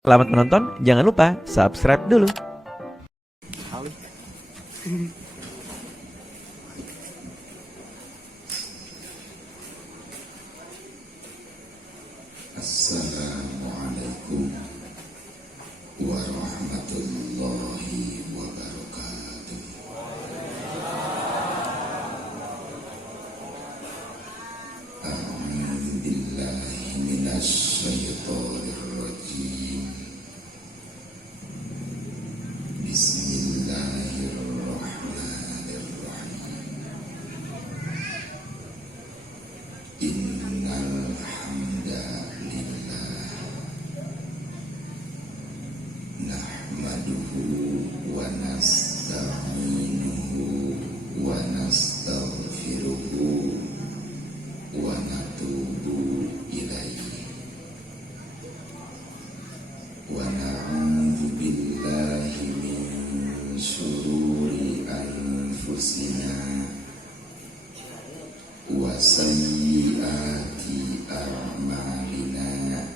Selamat menonton, jangan lupa subscribe dulu. Assalamualaikum warahmatullahi wabarakatuh. A'udzu billahi minasy syaithanir rajim. Bismillahirrahmanirrahim. Innal hamdalillah nahmaduhu wa nasta'inuhu wa nastaghfiruhu wa natubu ilaihi wa na'udzu billahi min syururi anfusina wa sayyiati a'malina.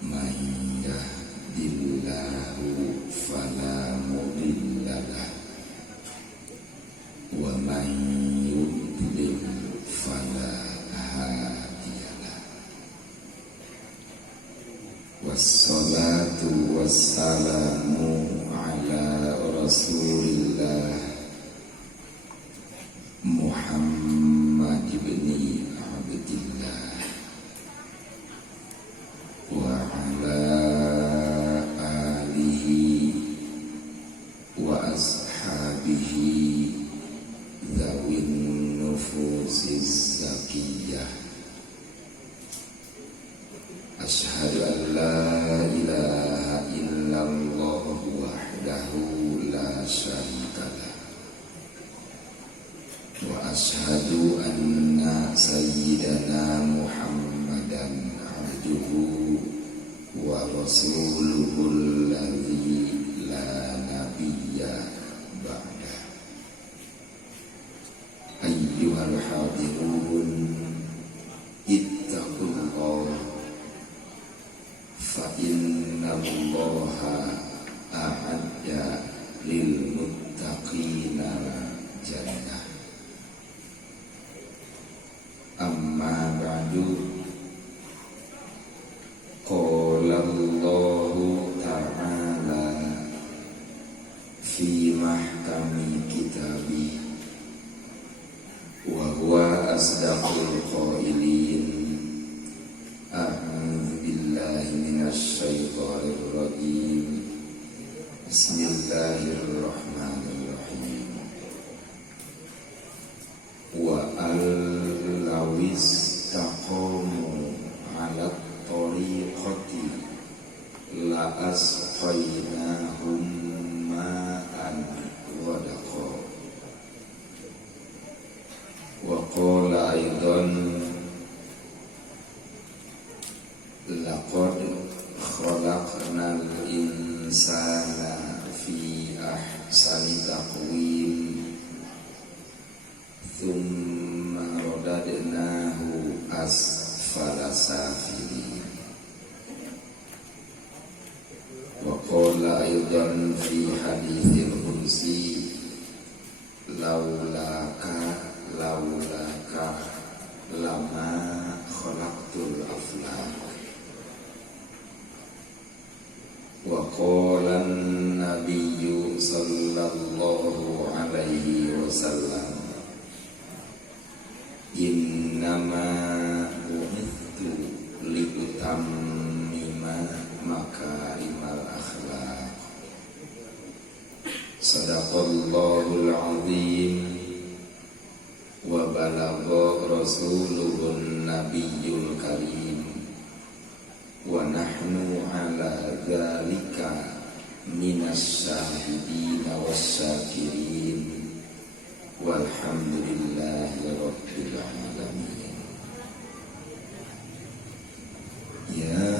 Man yahdihillahu fala mudilla lahu wa man yudlil fala hadiya lahu. Wassalatu wassalamu ala Rasulillah Muhammad ibni Abdillah wa ala alihi wa ashabihi dzawin nufusiz zakiyah. Asyhadu an la ilaha illallah wahdahu la syarikalah wa asyhadu anna sayyidana Muhammadan abduhu wa rasuluhul ladzi la nabiyya ba'da. Ayyuhal hadirun ittaqullah fa innallaha a'adda lil muttaqina jannah. Amma ba'du, qala Allahu ta'ala fi mahkami kitabih wa huwa asdaqul qailin. A'udzu billahi minasy syaithanir rajim. Bismillahirrahmanirrahim. Wa al-lawis taqamu ala tariqati la asqainahum ma'an ghadaqa. Wa qala aidan laqad khalaqnal insana fi ahsani taqwim thumma radadnahu asfala safilin. Wa qala aidan fi haditsil qudsi laulaka lama khalaqtul aflaq. Wa qala an-nabiyyu sallallahu alaihi wasallam innama bu'ithu liutammima makarimal akhlaq. Sadaqallahul azim wa balagha rasuluhun nabiyyul karim wa nahnu ala dzalika minasy syahidina wasyakirin walhamdulillahi rabbil alamin. Ya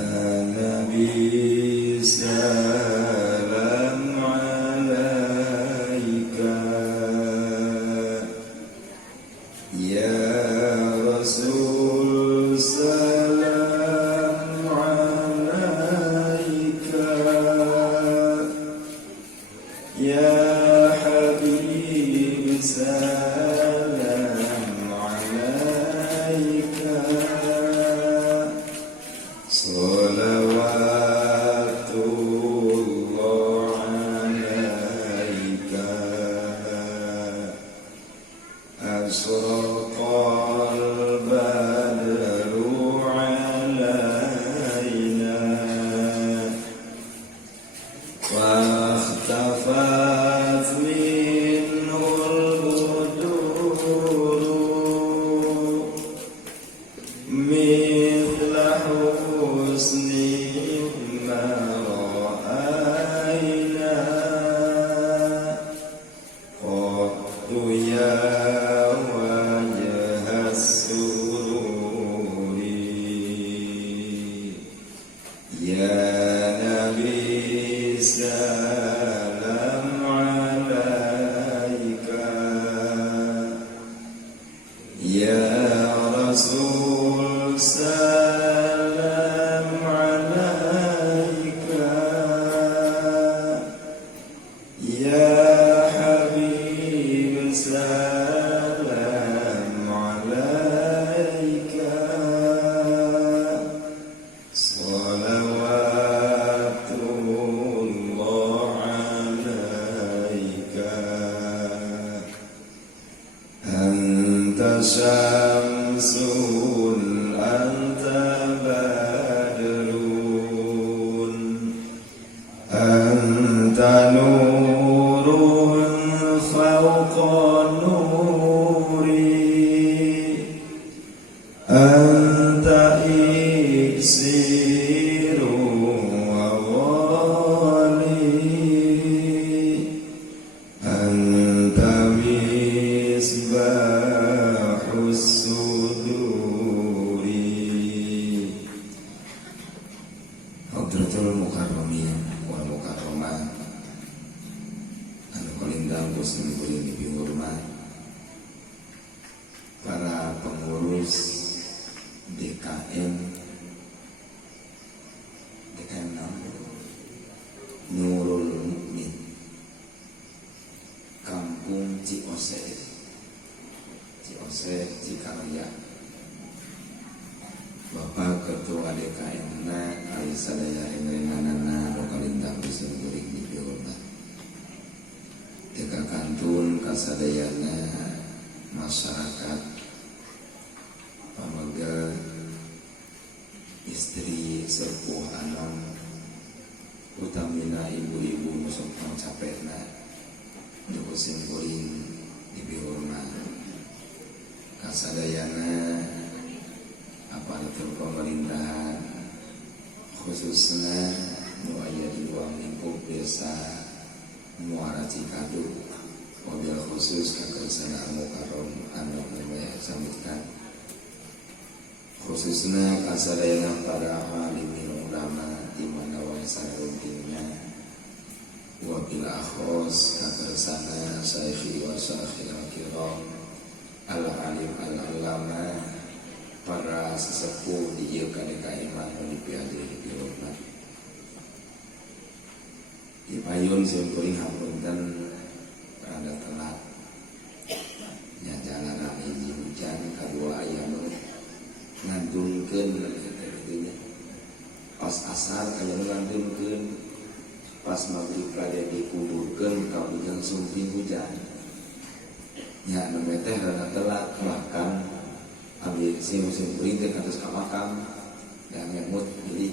Nabi salam alaika, ya Rasul salam alaika. Nabi salam alaika, ya Rasul salam alaika, ya Habib salam alaika, salawatullah alaika, anta syamsun anta badrun, anta nurun fawqa nuri, anta iksiru wa ghali, anta misbahus suduri. Hadratul Mukarramin wal Mukarramat, anu kalindang Muslim kuring dihormat, para pengurus DKM Nurul Mukmin Kampung Ciose Cikarya, Bapak Ketua DKM kali sadaya engrenganana nu kalintang Muslim kuring dihormat, teka kantun kasadayana masyarakat pamega istri sepuh anom utamina ibu-ibu musuh capekna untuk simpuling dibihormat, kasadayana aparatur pemerintahan khususnya nu aya di ruang lingkup desa Muara Cikadu, wabil khusus kakersana Al-Mukarram anu namanya sambutkan, khususnya kasadayana para alimin ulama di mana wae saruntingna, wabil akhos kakersana sayyidi wa syakhil kiram al-alim al-alama, para sesepuh di ieu KDKM anu dipilih dihormat. Dipayun simkuring hapunten rada telat nya jalanan hiji hujan, kadua aya nu ngandungkeun kitu, pas asar aya nu ngandungkeun, pas magrib kade dikuburkeun ka hujan sumping hujan nya nu teh rada telat makan abdi musim kuring teh kados ka makam dan ngemut jadi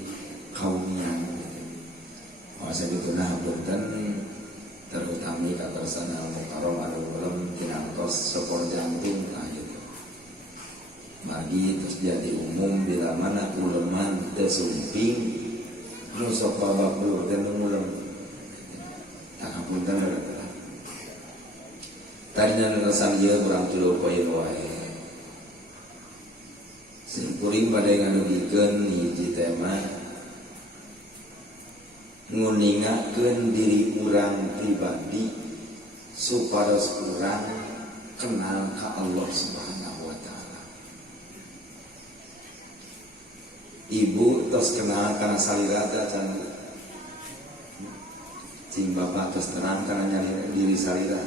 kaunian. Masa dituna hapunten terutami kakersana Mukarram anu belum tinangtos sopor jantung gitu. Magi terus jadi umum bila mana uleman teu sumping nu sok babak belur teh nu ulem. Tak hapunten tadina netesan ieu urang tuluy poin wae. Simkuring bade nganugikeun hiji tema nguningakeun diri urang pribadi supados urang kenal ka Allah Subhanahu wa taala. Ibu tos kenal kana salira teh can cing bapak tos terang kana nyari diri salira.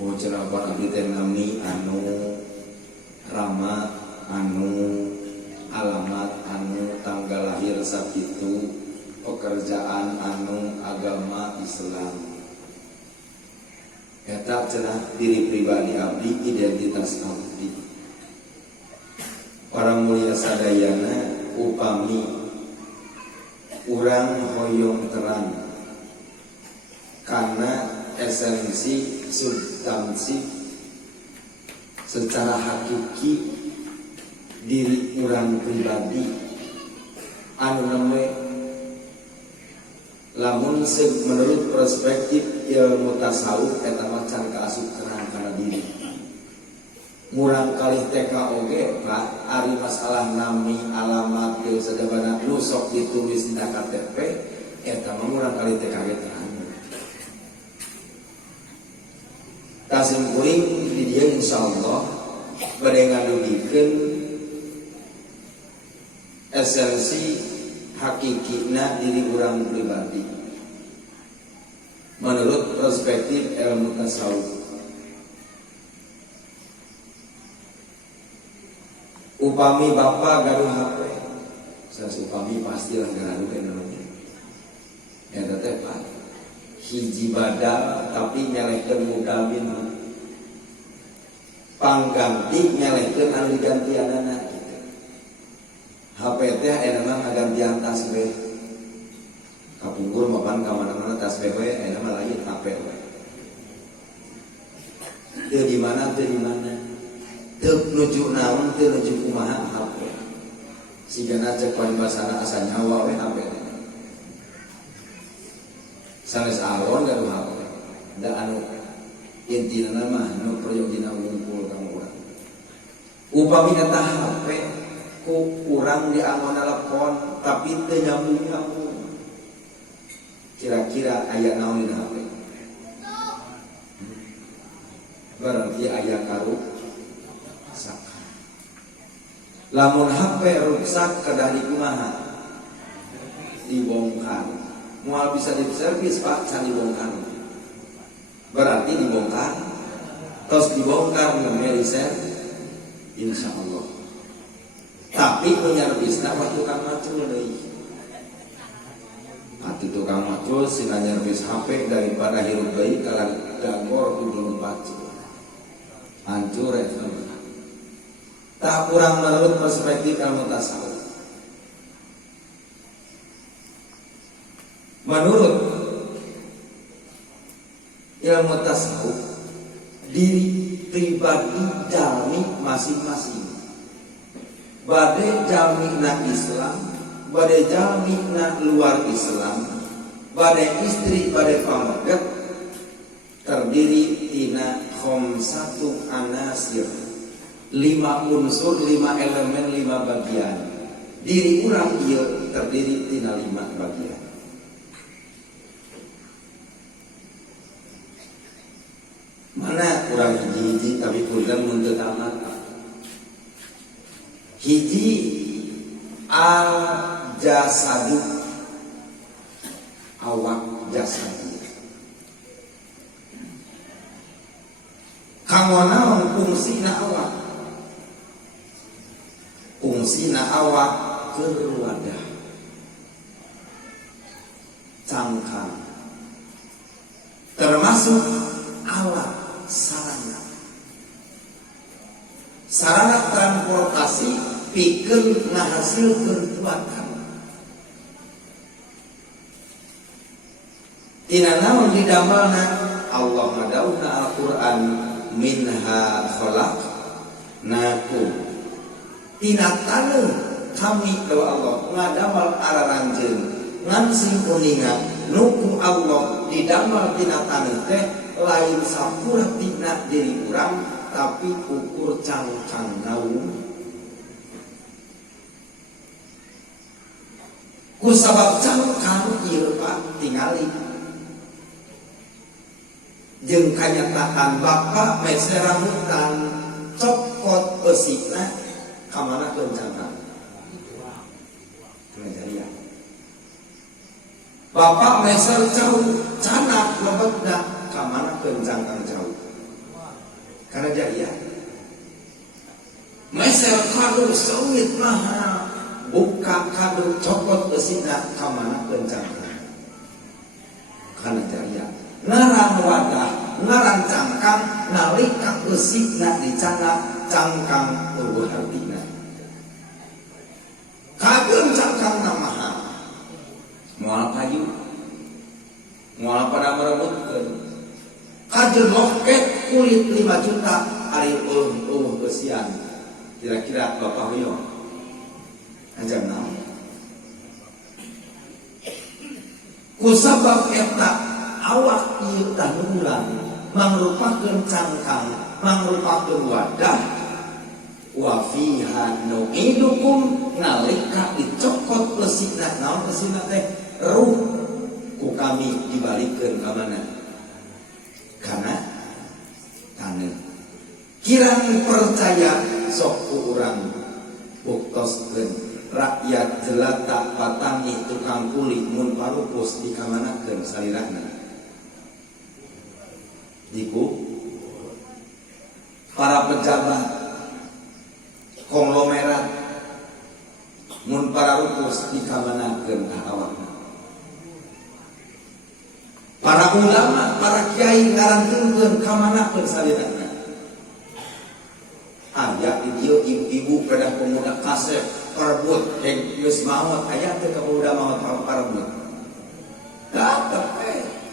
Oh cenah bapak abdi teh nami anu rama anu alamat anu tanggal lahir sakitu, pekerjaan anu agama Islam. Eta cenah diri pribadi abdi, identitas abdi. Para mulia sadayana upami urang hoyong terang karena esensi substansi secara hakiki diri urang pribadi anu name lamun menurut perspektif ilmu tasawuf eta macan kaasup terang kana diri murang kali TK oge Pak ari masalah nami alamat jeung sadabana nu sok ditulis di KTP eta mah murang kali TK ge terang. Kasim kuring di dieu insyaallah bade ngadugikeun esensi hakikina diri urang pribadi menurut perspektif ilmu tasawuf. Upami bapak gaduh HP, upami pastilah gaduh namanya. Eta teh Pak, hiji badal tapi nyalehkeun modal minum. Pangganti nyalehkeun anu digantianana gitu. HP teh aya mah ngagantian tasbih. Kapungkur mapan ka mana-mana tasbih we aya mah lain HP we. Teu di mana teu di mana. Teu nuju naon teu nuju kumaha HP. Sigana cek paribasana asa nyawa we HP. Sanes alon gaduh HP. Da anu intina mah nu prayogina ngumpul ka urang. Upami eta HP ku urang diangon telepon tapi teu nyambung-nyambung. Kira-kira aya naon di HP? Berarti aya karuh lamun HP rusak kedah dikumaha dibongkar moal bisa diservis Pak can dibongkar berarti dibongkar terus dibongkar memerisen insyaallah tapi menyervisna waktu tukang macul deui atuh tukang macul sina nyervis HP daripada hirup deui kalan dagor kudu pacul hancur eta tak kurang menurut perspektif ilmu tasawuf. Menurut ilmu tasawuf, diri pribadi jalmi masing-masing. Bade jalmi na Islam, bade jalmi na luar Islam, bade istri, bade pamegat terdiri tina khamsatu anasir. 5 unsur, 5 elemen, 5 bagian. Diri urang ieu terdiri tina 5 bagian. Mana urang hiji-hiji tapi punten mun teu tamat. Hiji al jasadu awak jasadu. Kangona fungsina awak. Fungsina awak keur wadah cangkang termasuk alat sarana transportasi pikeun ngahasilkeun tuakan tina naon didamelna Allah ngadawuhna Al-Qur'an minha khalaqnakum tina taneuh kami dewa Allah ngadamel araranjeun ngan sing kuningan nuku Allah didamel tina taneuh teh lain sapura tina diri urang tapi ukur cangkang naung ku sabab cangkang ieu Pak tingali jeung kanyataan Bapak mesera hutan cokot eusikna kamana kencangkan pengajaran Bapak meser jauh canak lebetna kamana kencangkan jauh karena jaya meser kadu sewit mahal buka kadu cokot besina kamana kencangkan karena jaya ngarang wadah ngarang cangkang nalika besikna dicanak cangkang urut hartina kagem cangkang namaha moal kayu moal pada merebutkeun kajeun loket kulit 5 juta ari beusian kira-kira Bapak hoyong anjam naon kusabab eta awak ieu tanulang mangrupakeun cangkang mangrupakeun wadah wa fiha nu'idukum nalika dicokot lesina naon lesina teh ruh ku kami dibalikeun ka mana kana taneuh kirang percaya sok ku urang buktoskeun rakyat jelata patani tukang kuli mun parupus dikamanakeun salirahna diku para pejabat konglomerat mun parupus dikamanakeun ka awakna para ulama para kiai ngaranteukeun kamanakeun salirahna aya ieu ibu-ibu kedah pemuda kasep perebut yang geus maot aya teh pemuda maot perebut datang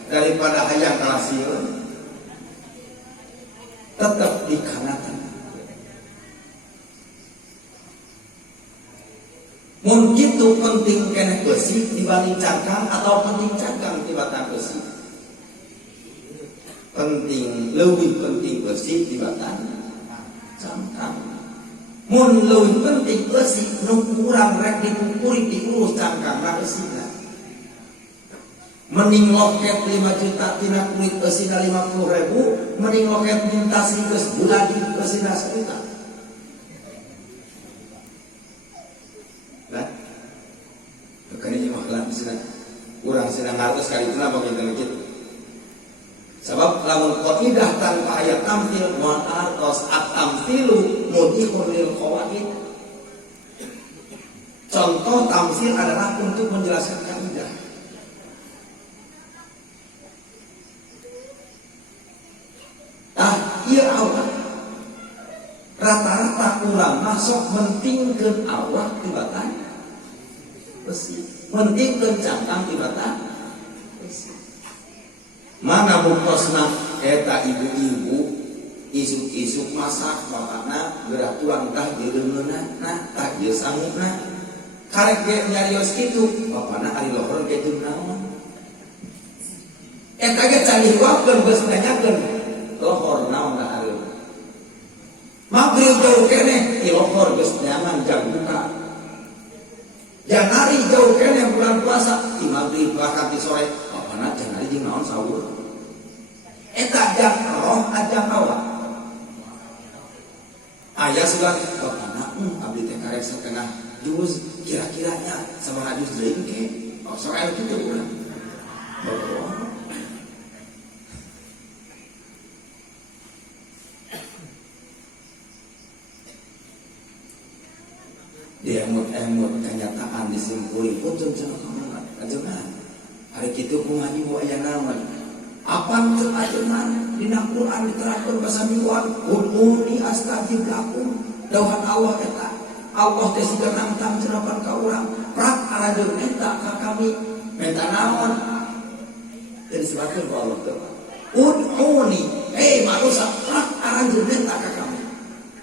daripada hayang kalasieun tetap dikanakan mun kitu penting keneh besi dibanding cangkang atau penting cangkang tibatan besi penting lebih penting besi tibatan cangkang mun leuwih penting besi nu kurang rek dipupuri diurus cangkang na besina mending loket 5 juta tina kulit besina 50.000 mending loket minta geus bulan di besina 1 juta nah bekani mah lah besina urang sedang ngartos kali tuna bagi kitu sabab lamun qaidah tanpa ayat tamthil wa artos at-tamthilu mudihun lil qawaid. Contoh tamthil adalah untuk menjelaskan kaidah. Ieu awak rata-rata urang masuk mentingkeun awak tibatan besi, mentingkeun cangkang tibatan besi. Mana buktosna eta ibu-ibu isuk-isuk masak bapakna gerak tuang tah ieu leungeunna nah tah ieu sangupna karek ge nyarios kitu bapakna ari lohor ge teu naon eta ge canggih wakeun geus nanyakeun lohor naon da ari magrib jauh keneh ti lohor geus nyaman jam buka janari jauh keneh bulan puasa ti magrib bahkan ti sore bapakna janari jeung naon sahur eta jang roh ajang awak aya sudah bapakna abdi teh karek setengah juz kira-kiranya sama juz deui ke sok aya kitu urang dia emut kenyataan disimpuli putun cenah kamu ajengan hari kitu ku ngaji mu aya naon apaan teu ajengan dina Quran diterangkeun basamiwan ud'uni astajib lakum dawuhan Allah eta Allah teh siga nantang cenah ka urang prak arajeun eta ka kami minta naon teu disebutkeun ku Allah teh ud'uni manusia prak arajeun eta ka kami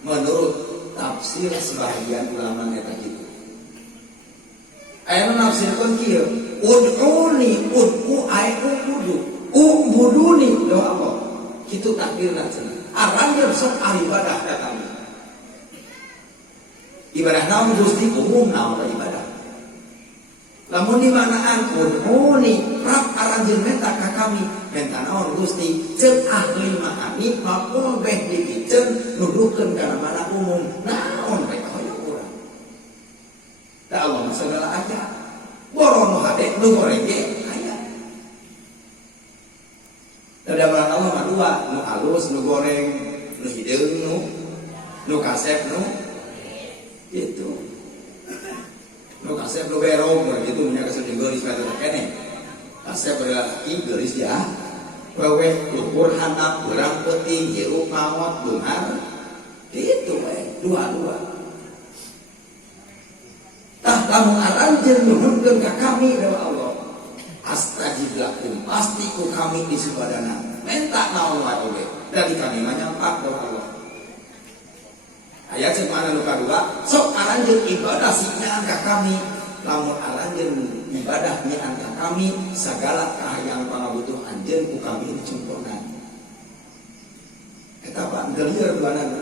menurut tafsir sebagian ulama eta kitu aya nafsirkeun kieu ud'uni ud'u ay ubudu ubuduni doa apa kitu takdirna cenah aranjeun sok ibadah ka kami ibadah naon Gusti umum naon ibadah lamun di manaan ud'uni rab aranjeun eta ka kami menta naon Gusti ceuk ahli mahami mapul beh dipiceun nuduhkeun kana mana umum naon bae hoyong urang da Allah segala aja borono hade nu goreng ge aya da barang Allah mah dua nu alus nu goreng nu hideung nu kasep nu itu nu kasep nu berong gitu nya kasep geulis kata keneh kasep laki geulis ya wewe luhur handap urang peuting jeruk mawot beunghar itu we dua-dua tah lamun aranjeun nuhunkeun ka kami dewa Allah astajib lakum pasti ku kami disubadana menta naon wae oge dari kami mah nyampak dewa Allah ayat semana nu kadua sok aranjeun ibadah sinyaan ka kami lamun aranjeun ibadah nyaan ka kami sagala kahayang pangabutuh anjeun ku kami dicumpurna eta pan gelieur duanana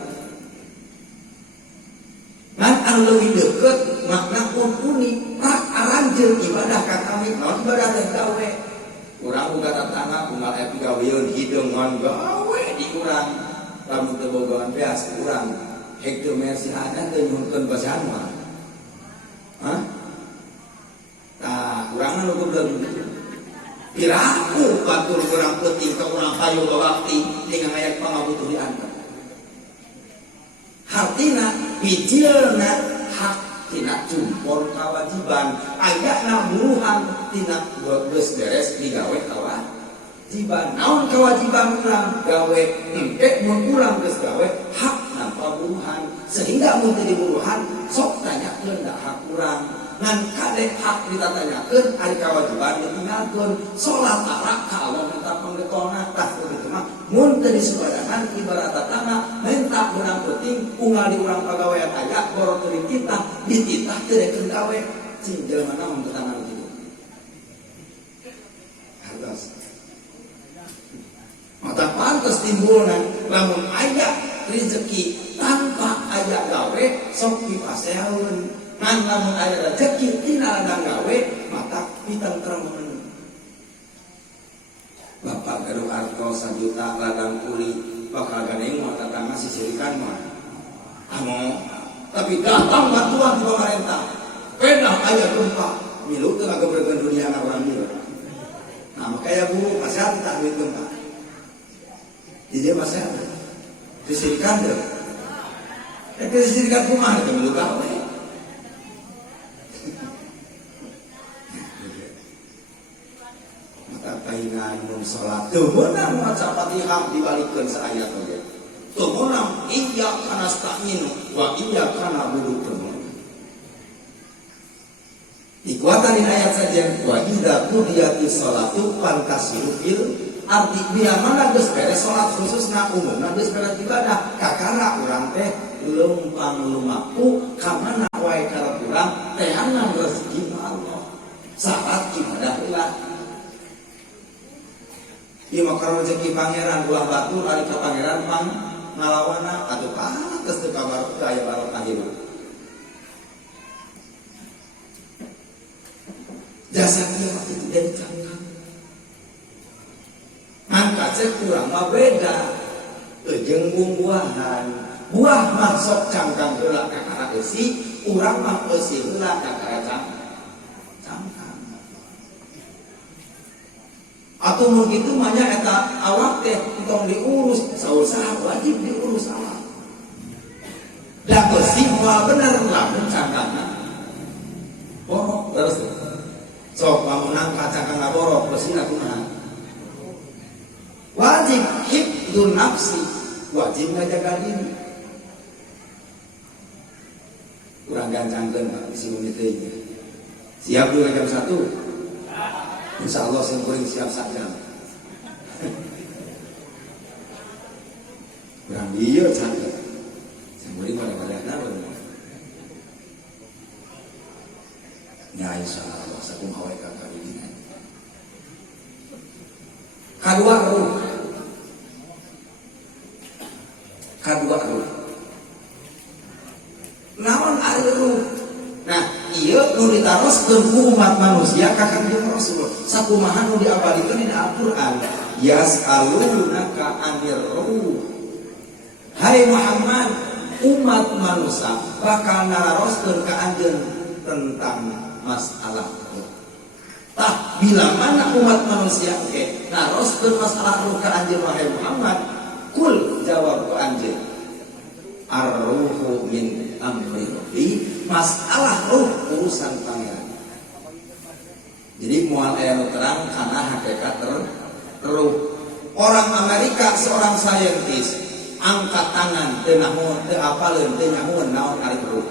anu leuwih deukeut makna mumpuni rak aranjeun ibadah ka kami naon ibadah teh gawe urang boga tatangga kumaha aya pigaweun hideung ngan gawe di urang lamun teu bogohan beas urang hektu mersi ada teu nyuhunkeun basahan mah hah tah urang anu kudu gitu piraku batur urang peuting ka urang hayu babakti dengan aya pangabutuh diantar hartina mijilna hak tina cumpon kewajiban ayana muruhan tina geus beres digawe kewajiban naon kewajiban urang gawe engke mun urang geus gawe hak nampa buruhan sehingga mun teu diburuhan sok tanyakeun da hak urang ngan kadek hak ditatanyakeun ari kewajiban ditinggalkeun salat arak ka Allah minta panggetona tah kitu mah mun teu disebadahan ibarat tatana minta urang penting unggal di urang pagawean aya boro teu dititah dititah teu dekeun gawe cing jelema naon tetangga kitu hartos mata pantes timbulna lamun aya rezeki tanpa aya gawe sok dipaseaeun ngan lamun aya rezeki tina ladang gawe mata pitentremen bapak gaduh arto 1 juta ladang kuli bakal ganeng mah tetangga sisirikan mah amo tapi datang bantuan di pemerintah pedah aya gempa milu teu ngagebregeun dunia urang milu nah makanya bu masyarakat tak duit gempa di dia masyarakat sisirikan deh sisirikan kumaha teh milu gawe taingan mun salat teu meunang maca Fatihah dibalikeun saayat oge teu meunang iyyaka nasta'in wa iyyaka na'budu teu meunang dikuatan di ayat saja wa idza qudiyatis shalatu fantasiru fil arti biar mana geus beres salat khususna umumna geus beres ibadah kakara urang teh leumpang lumaku ka mana wae karep urang tehangan rezeki Allah syarat ibadah heula ieu mah karena rezeki pangeran buah batu ari ka pangeran pang ngalawana atuh pantes teu kabar teu aya barokah hirup jasa kiamat itu jadi cangkang mangka cek urang mah beda jeung buah-buahan buah mah sok cangkang heula kakara eusi urang mah eusi heula kakara cangkang atau mun kitu mah nya eta awak teh tong diurus saur saha wajib diurus awak da bersih moal bener lamun cangkangna borok terus sok lamun angka cangkangna borok bersihna kumaha wajib hifdzun nafsi wajib ngajaga diri kurang gancangkeun Pak si menit teh siap dulu jam 1 insya Allah saya paling siap saja. Kurang dia saja. Saya paling pada nalar. Ya insya Allah saya pun awal kakak ini. Kedua ruh. Naon ari ruh? Nah, ieu nu ditaroskeun ku umat manusia ka Kanjeng Rasul. Sakumaha nu diabadikeun dina Al-Qur'an. Yas'alunaka 'anir ruh. Hai Muhammad, umat manusia bakal naroskeun ka anjeun tentang masalah ruh. Tah bila mana umat manusia ke naroskeun masalah ruh ka anjeun wahai Muhammad, kul jawab ku anjeun. Ar-ruhu min amri rabbi, masalah ruh urusan pangeran. Jadi moal aya nu terang kana hakikat ruh. Orang Amerika seorang saintis angkat tangan teu namun teu apaleun teu nyamun naon ari ruh.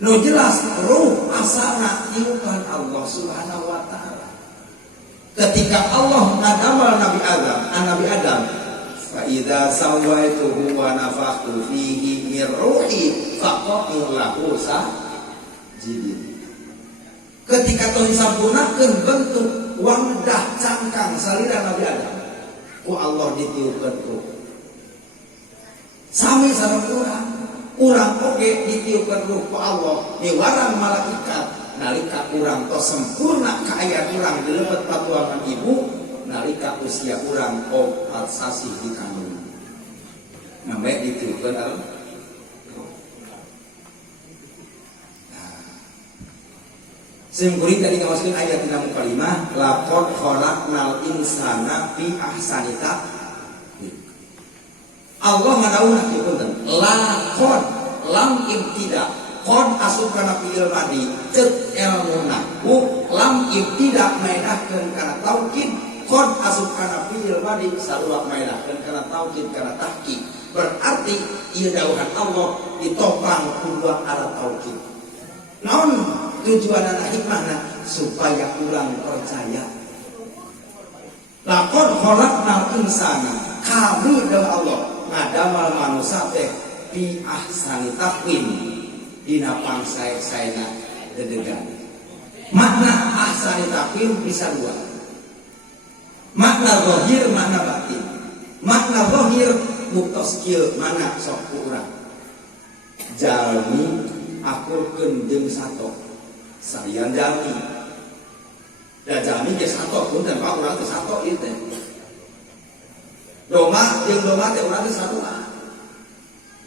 Nu jelas ruh asalna tiupan Allah Subhanahu wa taala. Ketika Allah ngadamel Nabi Adam fa idza sawaituhu wa nafakhtu fihi min ruhi faqa'u lahu sajidin. Ketika toh disampurnakeun bentuk wadah cangkang salira Nabi Adam ku Allah ditiupkeun ruh. Sami sareng urang urang oge ditiupkeun ruh ku Allah niwarang malaikat nalika urang tos sempurna ka aya urang di leupeut patuangan ibu nalika usia urang 4 sasi di kandung namanya ditiupkeun ruh. Singkuring tadi ngawasin ayat 65 laqad khalaqnal insana fi ahsani taqwim. Allah ngadauna kieu punten laqad lam ibtida qad asup kana fi'il madi ceuk ilmuna lam ibtida maedahkeun kana taukid qad asup kana fi'il madi sarua maedahkeun kana taukid kana tahqiq berarti ieu dawuhan Allah ditopang ku dua alat taukid naon tujuan anak hikmahna supaya urang percaya laqad khalaqnal insana kami dengan Allah ngadamal manusia teh fi ahsani taqwim dina pangsae-saena dedegan makna ahsani taqwim bisa dua makna zahir makna batin makna zahir muktos kieu mana sok urang jalmi akurkeun jeung sato salian jalmi da jalmi ge sato pun tanpa urang teh sato ieu teh doma jeung doma teh urang teh sarua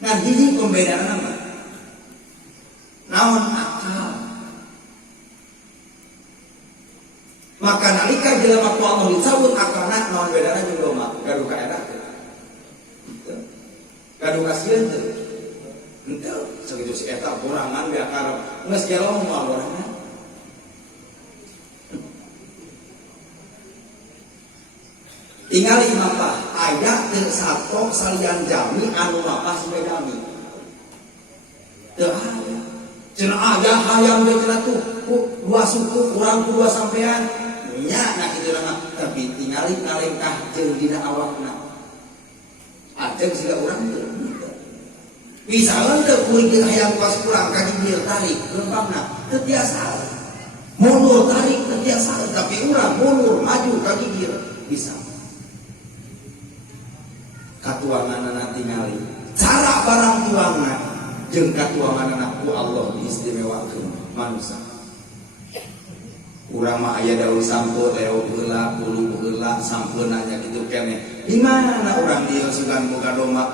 ngan hiji pembedaan mah naon akal maka nalika jelema ku Allah dicabut akalna naon bedana jeung doma gaduh ka eta teh gaduh kasieun teh henteu sakitu si eta borangan we akar geus jelema moal borangan tinggal mapah aya teu sato salian jami anu mapah sampai jami teu aya cenah aya hayang we cenah tuh dua suku urang dua sampean nya na kitu mah tapi tingali ngalengkah jeung dina awakna ajeng siga urang teu misalnya teu kuring hayang pas urang ka dieu tarik lempangna teu tiasa mundur tarik teu tiasa tapi urang mundur maju ka dieu bisa katuanganna tingali cara barang tuangan jeung katuanganna ku Allah diistimewakeun manusia urang mah aya daun sampeu leo heula puluh heula sampeuna nya kitu keneh di mana urang dieu sugan boga domba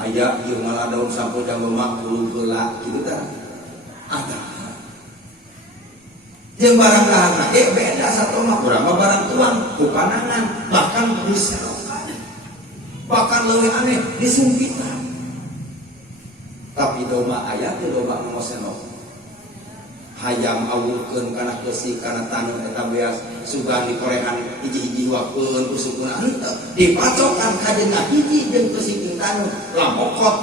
aya ieu malah daun sampeu dan domba puluh heula kitu tah ada jeung barang lahanna beda satu mah urang mah barang tuang ku panangan bahkan bisa bahkan lebih aneh disumpitan tapi domba ayat teh domba ngosenok hayam awurkeun kana keusi kana tanu eta beas sugah dikorehan hiji-hiji wakeun usupkeun henteu dipacokan ka dina hiji jeung keusi jeung tanu lamokot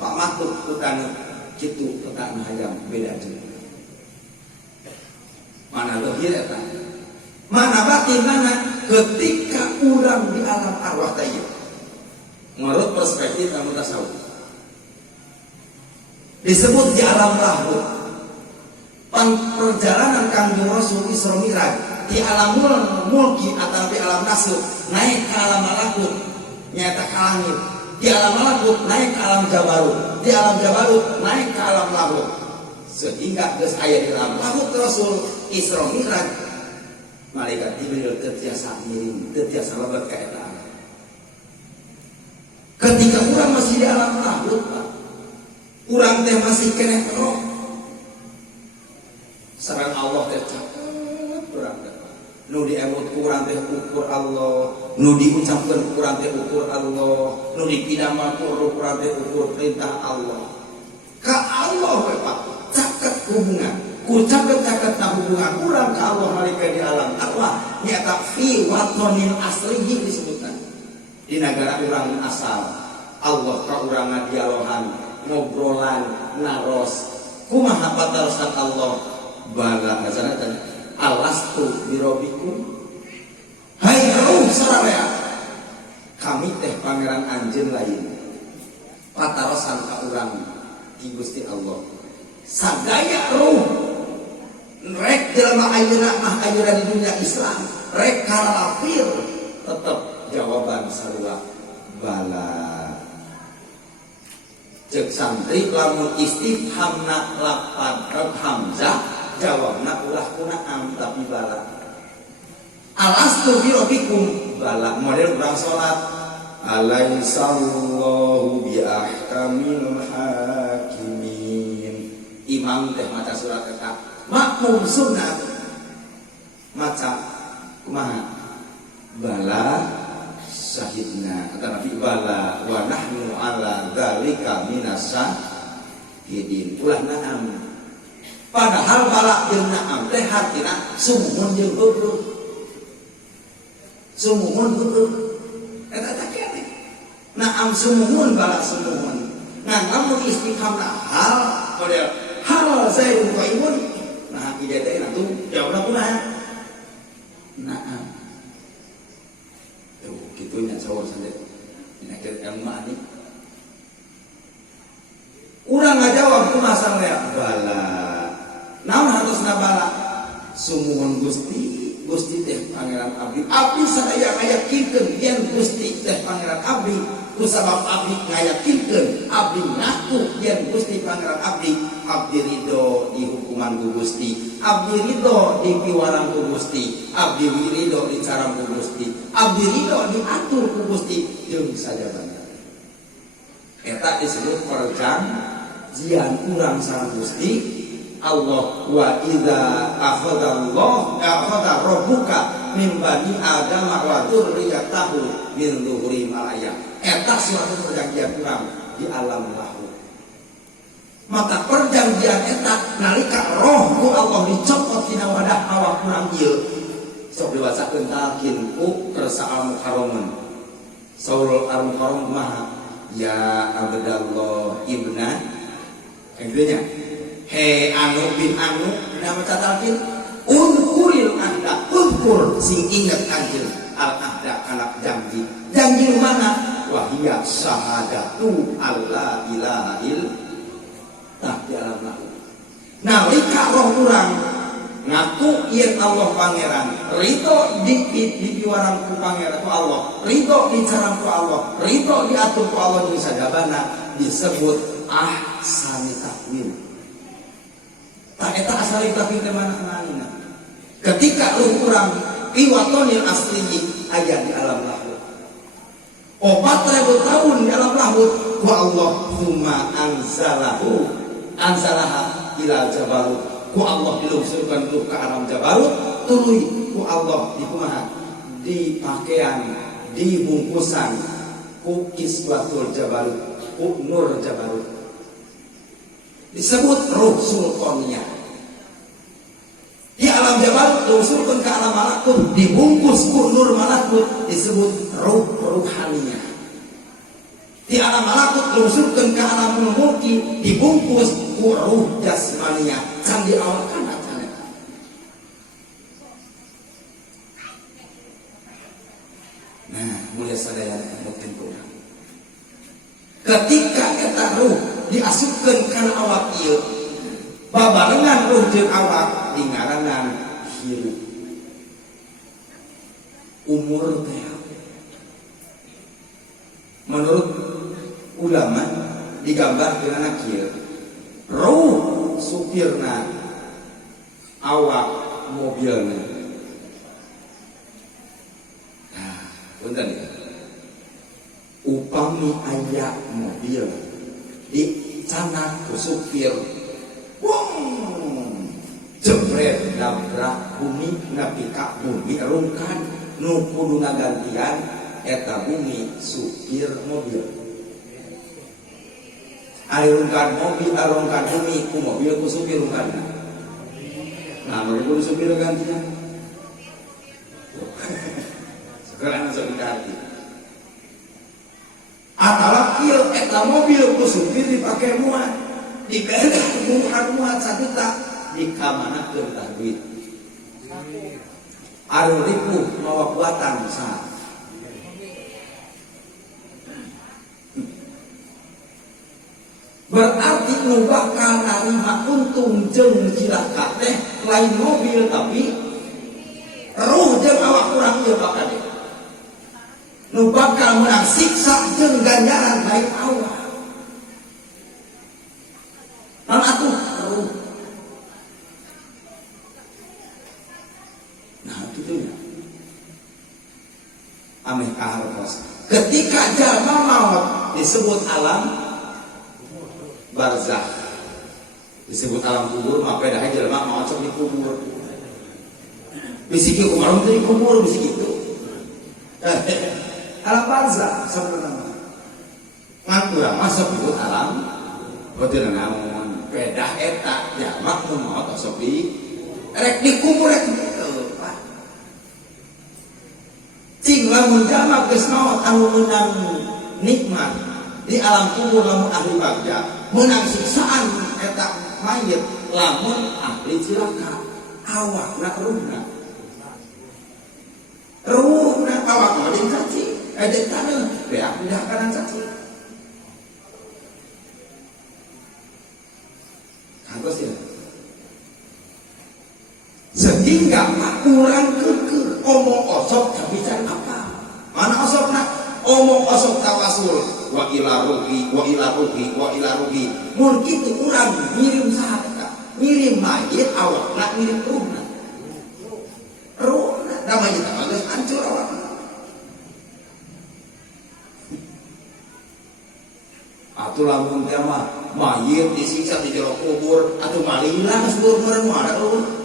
pak matuk ku tanu kitu tetana hayam beda jeung mana lahir eta mana batin mana ketika urang di alam arwah teh menurut perspektif kamu tasawuf disebut di alam lahut perjalanan Kanjeng Rasul Isra Mi'raj di alam mulki atau di alam nasib naik ke alam malakut nyata ke langit di alam malakut naik ke alam jabarut di alam jabarut naik ke alam lahut sehingga geus aya di alam lahut Rasul Isra Mi'raj malaikat Jibril teu tiasa ngiring teu tiasa lebat ka eta ketika urang masih di alam lahut urang teh masih kena roh sareng Allah teh caket urang teh nu diemut ku urang teh ukur Allah nu diucapkeun ku urang teh ukur Allah nu dipidamel ku urang teh ukur perintah Allah ka Allah we Pak caket hubungan ku caket-caket hubungan urang ka Allah nalika di alam arwah nyata fi watonil aslihi disebutkan di negara urang asal Allah ka urang ngadialohan ngobrolan naros kumaha patarosan Allah bala ngajarakan alastu birobikum hai ruh sararea kami teh pangeran anjeun lain patarosan ka urang di Gusti Allah sadaya ruh rek jelema ayeuna mah ayeuna di dunia Islam rek kafir tetep jawaban sarua bala cek santri lamun istifhamna lapan hamzah jawabna ulah ku na'am tapi bala. Alastu bi rabbikum bala model urang salat alaisallahu bi ahkamil hakimin. Imam teh maca surat eta makmum sunat maca kumaha bala syahidna kata Nabi bala wa nahnu ala dzalika minasyahidin ulah na'am padahal bala jeung na'am teh hartina sumuhun jeung heueuh sumuhun heueuh eta teh keneh na'am sumuhun bala sumuhun ngan lamun istifhamna hal model hal zaidun qaimun nah ide teh atuh jawabna kumaha na'am gitunya sahur saja penyakit ilmu ini urang ngajawab ku masalah bala naon hartosna bala sumuhun Gusti teh pangeran abdi sadaya ngayakikeun yen Gusti teh pangeran abdi kusabab abdi ngayakikeun abdi ngaku yen Gusti pangeran abdi ridho di hukuman ku Gusti abdi ridho di piwarang ku Gusti abdi ridho di cara ku Gusti abdi ridho diatur ku Gusti jeung sajabana eta disebut perjanjian urang sareng Gusti Allah wa idza akhadha rabbuka min bani adam wa dzurriyyatahu min zuhurihim al-ayat eta suatu perjanjian urang di alam lahir maka perjanjian eta nalika roh ku Allah dicopot tina wadah awak urang ieu sok diwasakeun talqin ku kersa al-mukarramun saul al-mukarram maha ya abdallah ibna intinya he anu bin anu nama talqin unkuril ahda unkur sing inget anjeun al ahda kana janji mana wahia syahadatu alla ilaha illallah di alam lahir nalika roh urang ngaku yen Allah pangeran ridho di piwarang ku pangeran ku Allah ridho di carang ku Allah ridho diatur ku Allah jeung sajabana disebut ahsani takwil tak eta asali takwil teh mana nganina ketika lu urang iwatonil asli aya di alam lahir 4.000 tahun di alam lahir ku Allah huma anzalaha ila jabarut ku Allah dilungsurkan ke alam jabarut tuluy ku Allah di kumaha di pakaian di bungkusan ku iswatul jabarut ku nur jabarut disebut ruh sultaniyah di alam jabarut dilungsurkan ke alam malakut dibungkus ku nur malakut disebut ruh ruhaniyah di alam malakut dilungsurkan ke alam mulki dibungkus ku ruh jasmaniyah can diawalkan acan eta nah mulia sadaya mungkin kurang ketika eta ruh diasupkeun kana awak ieu babarengan ruh jeung awak dingaranan hirup umur teh menurut ulama digambarkeun anak kieu ruh supirna awak mobilna nah punten ya upami aya mobil di sana ku supir jebret nabrak bumi nepi ka bumi rungkan nu kudu ngagantian eta bumi supir mobil ari rungkan mobil rungkan bumi ku mobil ku supir rungkanna nah mobil ku supir gantian sekarang sok dikarti atala kieu eta mobil ku supir dipake muat dibedah muat sajuta dikamanakeun tah duit anu ripuh mawa buatan saha berarti nu bakal narima untung jeung cilaka teh lain mobil tapi ruh jeung awak urang ieu bakal deh nu bakal menang siksa jeung ganjaran lain awak Itunya ameh kahartos ketika jalma maut disebut alam barzakh, disebut alam kubur. Maka dah jalma maut sok dikubur bisiki kumaha teh dikubur bisiki itu alam barzakh sebenarnya ngan urang mah sok disebut alam betul naon pedah eta jalma mun maut sok di rek dikubur rek cing lamun jalma geus maot anu meunang nikmat di alam kubur lamun ahli bagja meunang siksaan eta mayit lamun ahli cilaka awakna ruhna awakna jeung caci aya taneuh beak udah kanan caci kagos ya sehingga kurang kekeh omong osok bicara apa mana osokna omong osok tawasul wa ila ruhi mun kitu urang ngirim sahabat ngirim mayit awakna ngirim ruhna namanya teh geus hancur awakna atuh lamun teh mah mayit disiksa di jero kubur atuh malila geus kubur moal ada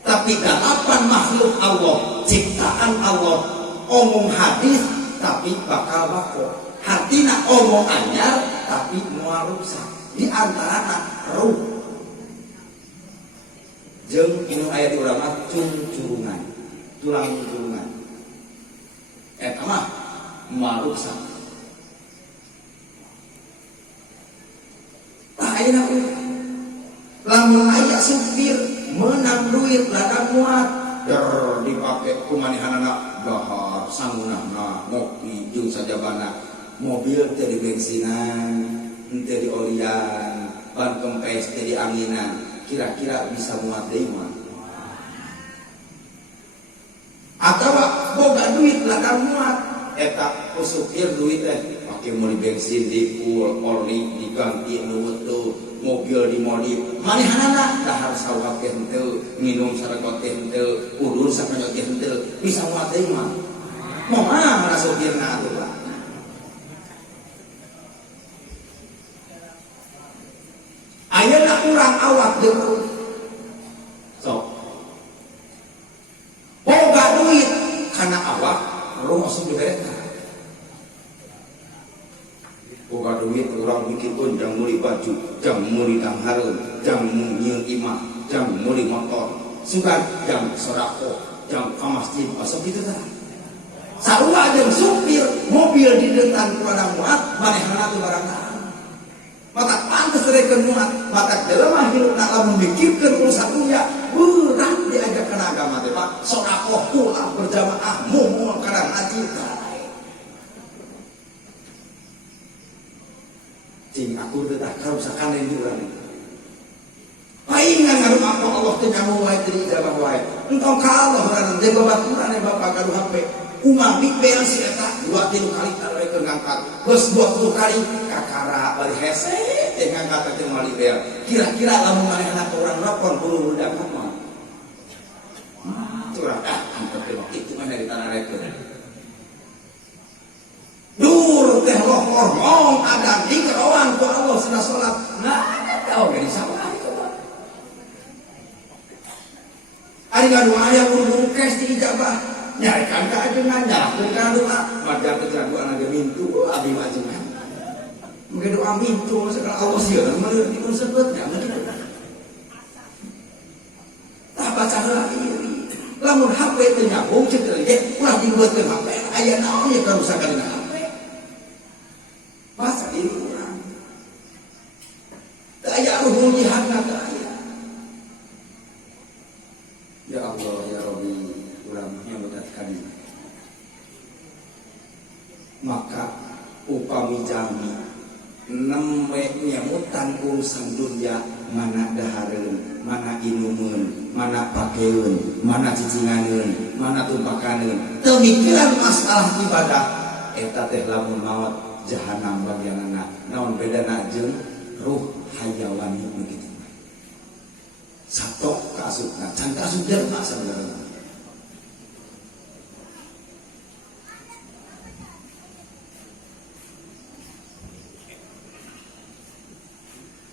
tapi dalapan makhluk Allah, ciptaan Allah, omong hadis tapi bakal bako. Hatina omong anyar tapi moal rusak. Di antara ruh. Jeung inu aya di urang mah curungan, tulang curungan. Eta mah moal rusak. Tah ayeuna lamun aya supir menang duit ladang muat dipake kumanihanana dahar sangunahna ngopi jeung sajabana mobil teu di bensinan teu di olian ban kempes teu di anginan kira-kira bisa muat deui mah atawa boga duit ladang muat eta supir duit teh pake meuli bensin di full oli diganti nu weutuh mobil dimodif manehanana dahar sawat teh henteu minum saregot teh henteu udur sakanyot teh henteu bisa muat deui mah moal mana supirna atuh Pak ayeuna urang awak deui sok boga duit kana awak ruh asup diberesna boga duit urang mikirkeun jang meuli baju, jang meuli tanghareun, jang nyieun imah, jang meuli motor, sugan jang sodaqoh, jang ka masjid asok kitu tah. Sarua jeung supir mobil di depan pada muat manehna teh barang tahan. Mata pantes rekeun muat, mata jelema hilupna lamun mikirkeun urusan dunya, berat diajakeun agama teh Pak. Sodaqoh ulah berjamaah mumpul kana haji cing aku teh tah karusakan yang diurang paingan ngaruh apa Allah teh kamu wae jadi ijabah wae engkau ka Allah urang teh babaturan Bapak gaduh HP umami bel si eta 2-3 kali tarekeun ngangkat geus 20 kali kakara bari hese teh ngangkat teh mali bel kira-kira lamun manehna urang nelpon kudu budak mah curang angkat teh itu mah dari tanah rekeun dur teh lohor mong ada di kerawan ku Allah sedang sholat nggak ada organisasi itu hari ngadu ayah buru-buru kes di ijabah nyarikan keajengan nyalakan ke doa marga kejaduan ada mintu abdi majengan mungkin doa mintu segala Allah siaran melihat di sebutnya tak baca lagi lamun HP itu nyambung cekel ulah dibuatkan HP ayah naonnya kerusakan dengan HP masa ini kurang daya ruh jihad nak daya ya Allah ya Rabbi kurang yang kami maka upami jami neme nyamutan urusan dunia mana dahareun mana inumeun mana pakeun mana cicinganeun mana tumpakaneun teu mikiran masalah ibadah eta teh lamun maot jahanam bagianana naon bedana jeung ruh hayawani begitu Satok kasutna, can kasut jelema sebenarnya.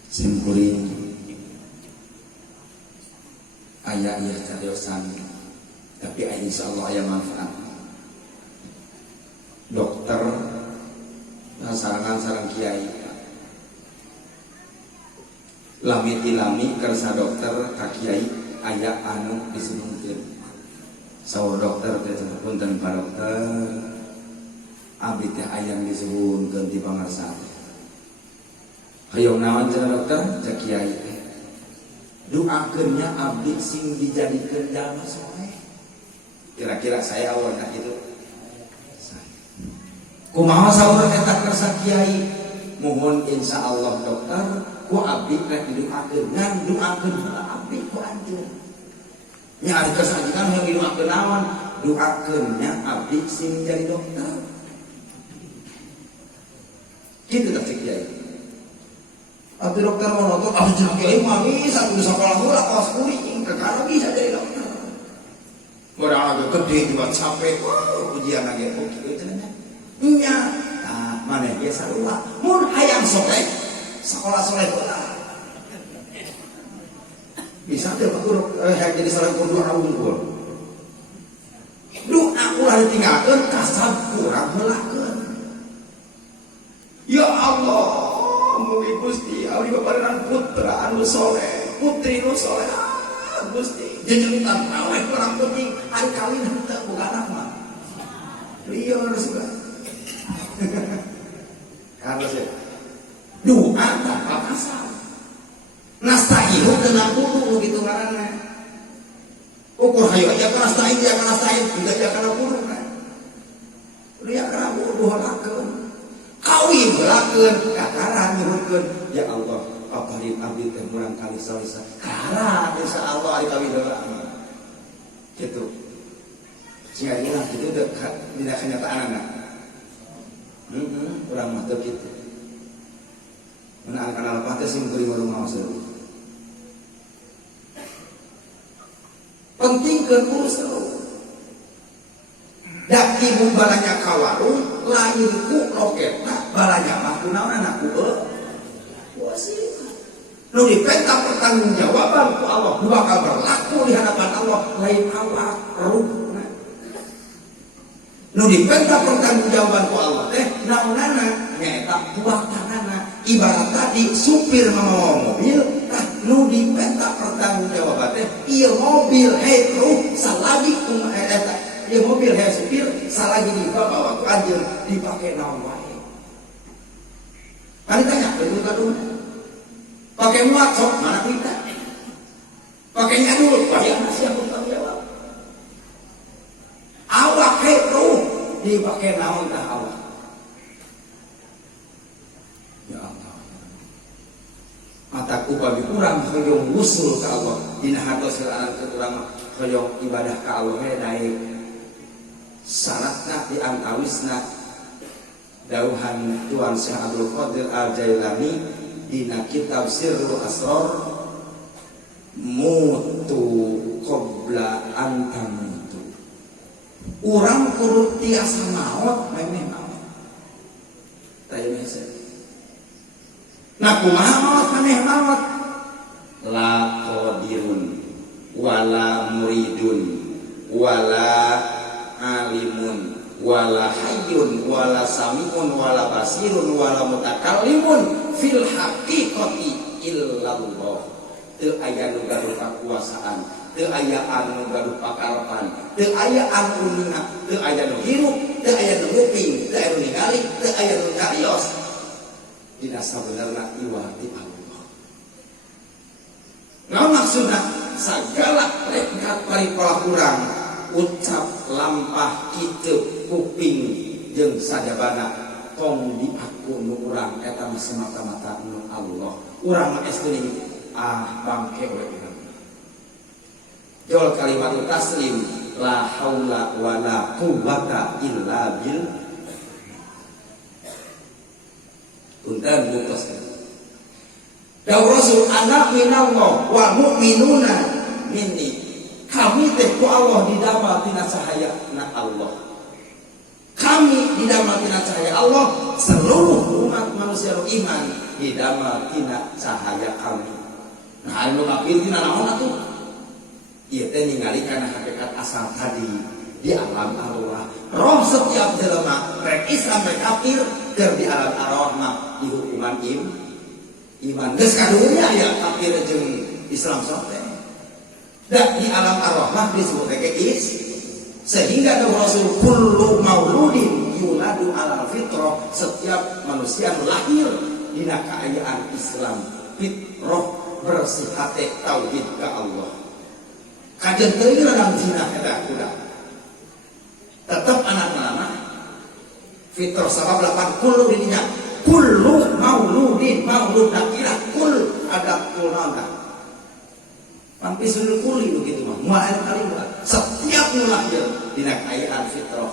Simkuring aya ieu cariosan, tapi insyaallah aya manfaat. Dokter sarangan kiai lami ilami kersa dokter ka kiai aya anu disebutkeun saur dokter teh punten Pak Dokter abdi teh aya disebutkeun di pangarsa hayong naon cenah dokter cek kiai doakeunnya abdi sing dijadikeun jalma soleh kira-kira saya awal ka kitu kumaha saur eta kersa kiai mohon insyaallah dokter ku abdi rek didoakeun ngan doakeun heula abdi ku anjeun nya ari kasajikan yang didoakeun naon doakeunnya abdi sing jadi dokter kitu tah cek kiai abdi dokter monotot abdi cek kiai mah bisa kudu sakola heula kaos kuring kakara bisa jadi dokter modal agak gede juga capek ujian lagi oke cenah nya nah maneh ge sarua mun hayang soleh sekolah soleh bola bisa teh aku jadi soleh kudu unggul doa ulah ditinggalkeun kasab kurang heulakeun ya Allah mugi Gusti abdi baparengan putra anu soleh putri anu soleh Gusti jenengan aweh kurang penting hari kawin henteu boga anak mah lieur suga harus ya doa tanpa kasar nastainu tenang kudu gitu ngaranna ukur hayo aja kana nastain ya kana nastain tidak ya kana kudu kan dia kana kudu halakeun kawin halakeun kakaran nyuhunkeun ya Allah paparin abdi teh murang kali salisa kara insyaallah ari kawin heula kitu sia ieu kitu dekat dina kenyataanna urang mah teu kitu anak-anak lepas teh sing kuring rumah seru pentingkeun urus seru dak ibu balanya ka warung lain ku loketna balanya mah kunaon anakku wasif nu dipenta pertanggungjawaban ku Allah nu bakal berlaku di hadapan Allah lain awak ruhna nu dipenta pertanggungjawaban ku Allah teh naonana nyaeta buah tanganna ibarat tadi supir membawa mobil nu dipenta pertanggungjawaban teh ieu mobil ruh salagi eta ieu mobil supir salagi dibawa ku anjeun dipake naon wae kan ditanya betul kadun pakai muat sok mana kita pakai nyadul bayar siapa tanggung jawab awak ruh dipake naon tah awak ya Allah mataku bagi kurang hoyong wusul ka Allah dina hartos anak kurang hoyong ibadah ka Allah daek syaratna diantawisna dauhan Tuan Syekh Abdul Qadir Al-Jailani dina kitab Sirrul Asrar mutu qabla an tamutu urang kudu tiasa maot memeh maot taya biasa nah kumaha maot maneh maot la qadirun wala muridun wala alimun wala hayyun wala samiun wala basirun wala mutakallimun fil haqiqati illallah teu aya nu gaduh kakuasaan teu aya anu gaduh pakarepan teu aya anu ningak teu aya nu hirup teu aya nu nguping teu aya nu ningali teu aya nu nyarios dina sabenerna iwati Allah naon maksudna sagala rekat paripala urang ucap lampah kitu kuping jeung sajabana tong diaku nu urang eta mah semata-mata nu Allah urang mah esteuing bangke we jol kalimat taslim la haula wala quwwata illa bil punten bungkus Dawuh Rasul, ana minallah wal mu'minuna minni. Kami teh ku Allah didamel tina cahaya na Allah. Kami didamel tina cahaya Allah, seluruh umat manusia iman didamel tina cahaya kami. Nah, anu kafir tina naon atuh? Ieu teh ningali kana hakikat asal tadi di alam arwah. Roh setiap jelema rek Islam rek kafir keur di alam arwah mah di hukuman iman. Geus kadunya ya kafir jeung Islam sote. Da di alam arwah mah disebut teh sehingga ada Rasul kullu mauludin yuladu alal fitrah, setiap manusia lahir dina kaayaan Islam fitrah bersih hati tauhid ka Allah. Kajen teuing radang zina eta kuda. Tetap anak mah fitrah sabab 8 kullu didinya. Kullu mauludin maulud nakirah kul ada kulna. Pampisul kuli begitu mah. Mu'al kalimah. Setiap lahir dina kaayaan fitrah.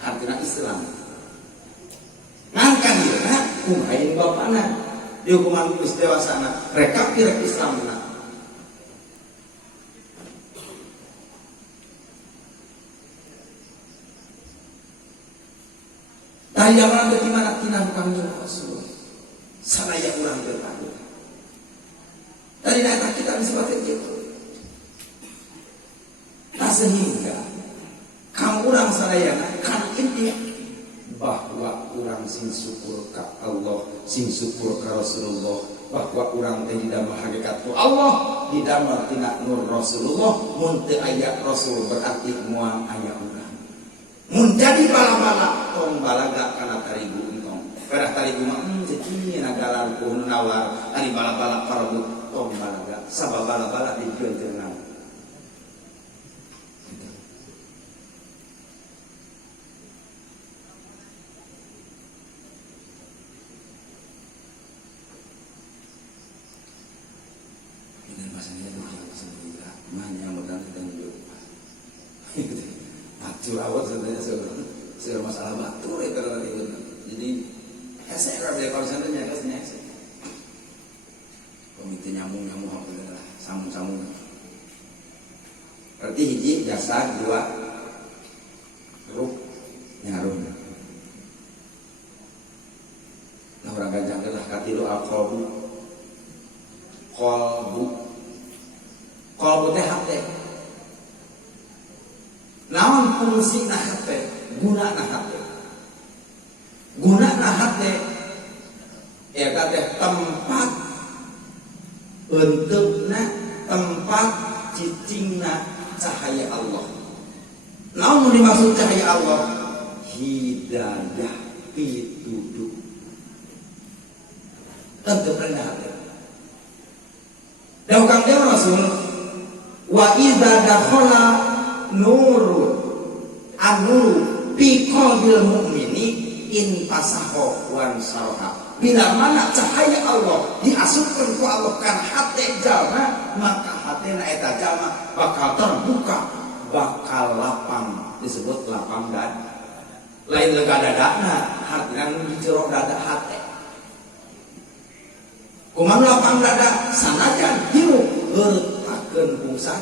Artinya Islam. Ngangkan ieu na kumaha bapana di hukuman geus dewasana rek kafir rek Islamna. Tah jaman teh dimana tina Kanjeng Rasul. Sadaya urang berpadu. Tadi datang kita disebutkan gitu. Nah sehingga kamu orang sadayana kan inti bahwa orang sing syukur ka Allah, sing syukur ka Rasulullah, bahwa orang teh didamel hakikat ku Allah, didamel tina nur Rasulullah. Mun teu aya Rasul berarti moal aya urang. Mun jadi bala-bala tong balaga kana tarigu entong. Pedah tarigu mah jadi nagalan ku nawar ari bala-bala parebut tong balaga sabab bala-bala di dieu teu naon. Ini bahasanya tuh yang sebenarnya mahnya modal dan hidup. Batu awal sebenarnya soal masalah batu itu jadi saya kalau dia kalau sananya kasihnya komite nyamung alhamdulillah sambung berarti hiji jasad, dua ruh nyarum. Nah orang gajang lah katilu al-qalbu qalbu teh hate. Naon fungsi na hate? Guna na hate. Guna na hate eta teh tempat untukna, tempat cicingna cahaya Allah. Namun dimaksud cahaya Allah hidayah pituduh. Tentu pernah hati. Dawuh Kanjeng Rasul, wa idza dakhala nurun an-nur fi qalbil mu'mini in fasaho wan sarha. Bila mana cahaya Allah diasupkan ku Allah kan hati jalma, maka hatena eta jalma bakal terbuka, bakal lapang, disebut lapang dada. Lain lega dadana, hartina nu di jero dada hate. Kumaha lapang dada sanajan hirup heureupakeun pungsa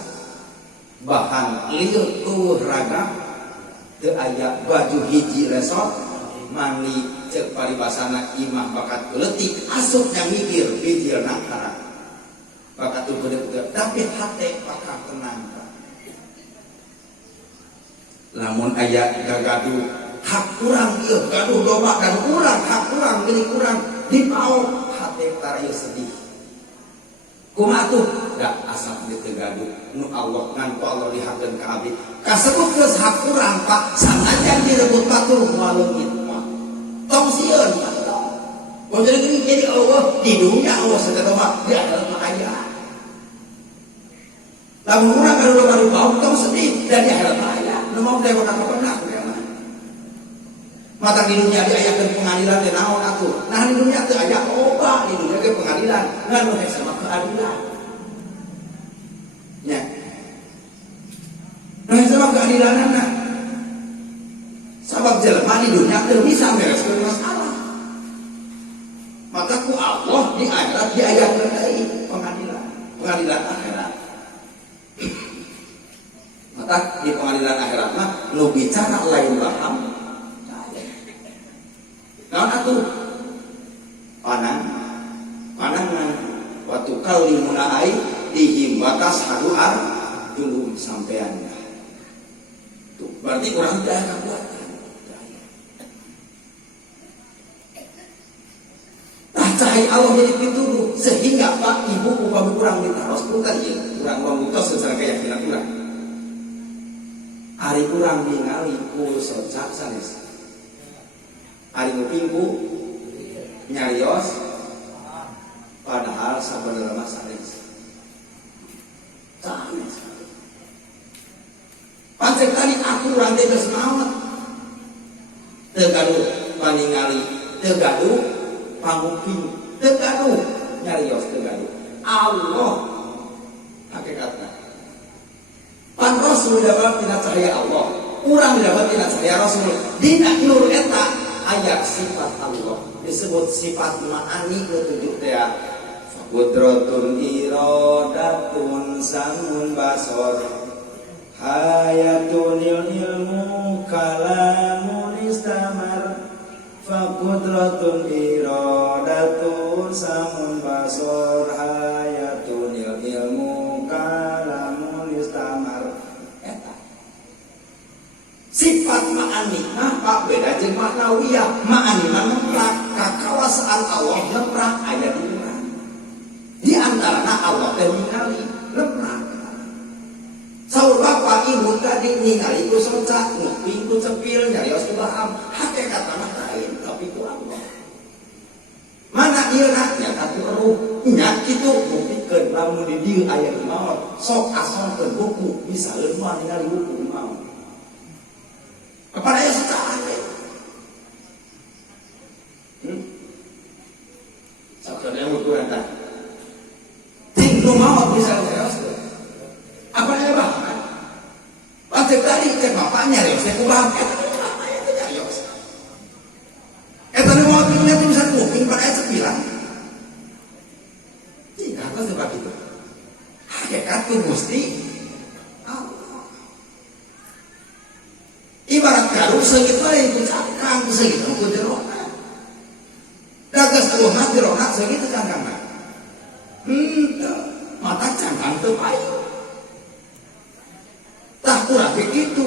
bahan lieur eueuh raga teu aya baju hiji resort mani cek paribasana imah bakat leutik asup yang mikir hiji nangkara bakat teu beudeuh tapi hate bakal tenang. Lamun aya gagaduh hak urang ieu gaduh domba dan urang hak urang milik urang dipaok hate taraya sedih. Kumaha tuh da asap di tegaduh nu Allah ngan ku Allah dihakeun ka abdi kasebut geus hak urang Pak sanajan direbut batur moal leungit tong sieun mun jadi Allah di dunia Allah sadaya mah di akhirat mah aya. Lamun urang kada bau tong sedih dan di akhirat mah aya nu mau dewe ka pernah mata di dunia diayakeun pengadilan teh naon atuh. Nah di dunia teu aya loba di dunia ge pengadilan nganu hese sama keadilan. Nya. Nah sama keadilanna. Sabab jelema di dunia teu bisa bereskeun masalah. Maka ku Allah di akhirat diayakeun deui pengadilan akhirat. Maka di pengadilan akhirat mah nu bicara lain paham. Naon atuh? Panang waktu kalimuna ai dihim batas hadu arjulum sampean. Tuh, berarti kurang tidak kekuatan. Cahaya Allah jadi pituduh sehingga Pak Ibu upami kurang ditaros bukan ya kurang memutus secara keyakinan kurang. Hari kurang ningali ku socak sanes. Hari ngupingku nyarios padahal sabenerna mah sanes. Sanes. Pancen tadi aku urang teh geus naon. Teu gaduh paningali, teu gaduh panguping, teu gaduh nyarios, teu gaduh. Allah hakikatna. Pan Rasul dapat tina cahaya Allah, urang dapat tina cahaya Rasul. Dina nur eta aya sifat Allah disebut sifat ma'ani ketujuh teh. Qudratun iradatun samun basor hayatun ilmu kalamun istamar. Qudratun iradatun samun basor hayatun ilmu kalamun istamar. Eta sifat ma'ani mah beda jeung ma'nawiyah. Ma'ani mah neprak kakawasaan Allah, neprak aya di urang. Di antarana Allah teh ningali neprak. Saur bapak ibu tadi ningali ku socak, nguping ku cepil, nyarios ku baham. Hakikatna mah lain, tapi ku Allah. Mana ieu nya katu eruh, nya kitu buktikeun lamun di dieu aya maot, sok asongkeun buku, bisa eueuh ningali buku maot. Kepada aya socak aya. Sakana yang buku eta. Ting nu maot bisa nyarios. Apa yang bahkan? Waktu tadi cek bapaknya nyarios, saya kubaham. Bapaknya itu nyarios. Tadi mau pilihnya tulisan kuping pada ayat 9. Tidak, apa sebab itu? Hakikat itu mesti Allah. Ibarat garuk segitu aja itu cangkang, segitu itu jerona. Dagas tuhan jerona segitu cangkang. Mata cangkang itu payung. Tak kurang begitu.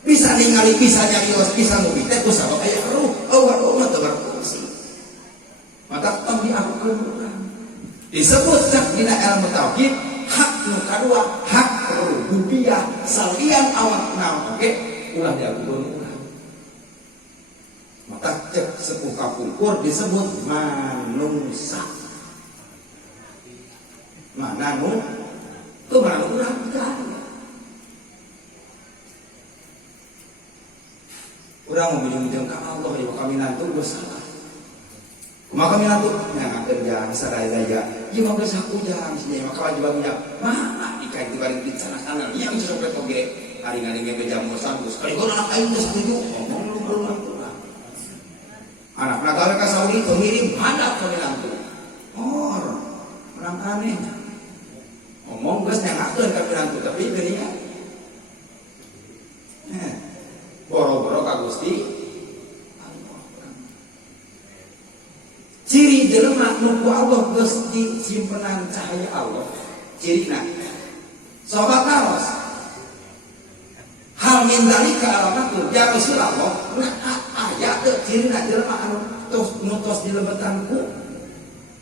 Bisa ningali, bisa nyarios, bisa ngopi teh ku sabab aya eruh, eueuh mah teu berfungsi. Maka tong diakukeun urang. Disebut cak dina ilmu tauhid hak nu kadua, hak rububiyah, salian awak naon oge ulah diakukeun urang. Maka cek sepuh kapungkur disebut manungsa. Mana nu tu mana urang kan. Urang mujung-mujung ka Allah ya kami nantu geus salah. Kumaha kami nantu nya kerja sadaya-daya. Ieu mah geus hakujang sia maka wajib bagunya. Mana dikait dibalik di sana kana nya geus sok oge ari-ari ge beja mosan geus kali anak aing geus setuju ngomong lu belum lah. Anak gawe ka Saudi teu ngirim hadap kami nantu. Orang aneh. Ngomong geus nyangakeun ka nantu tapi geuningan. Boro-boro ka Gusti Allah. Ciri jelema nu ku Allah geus disimpenan cahaya Allah. Cirina sobat karos. Hal min dalika alamatul ya Rasulullah. Aya teu cirina jelema anu tos dilebetan ku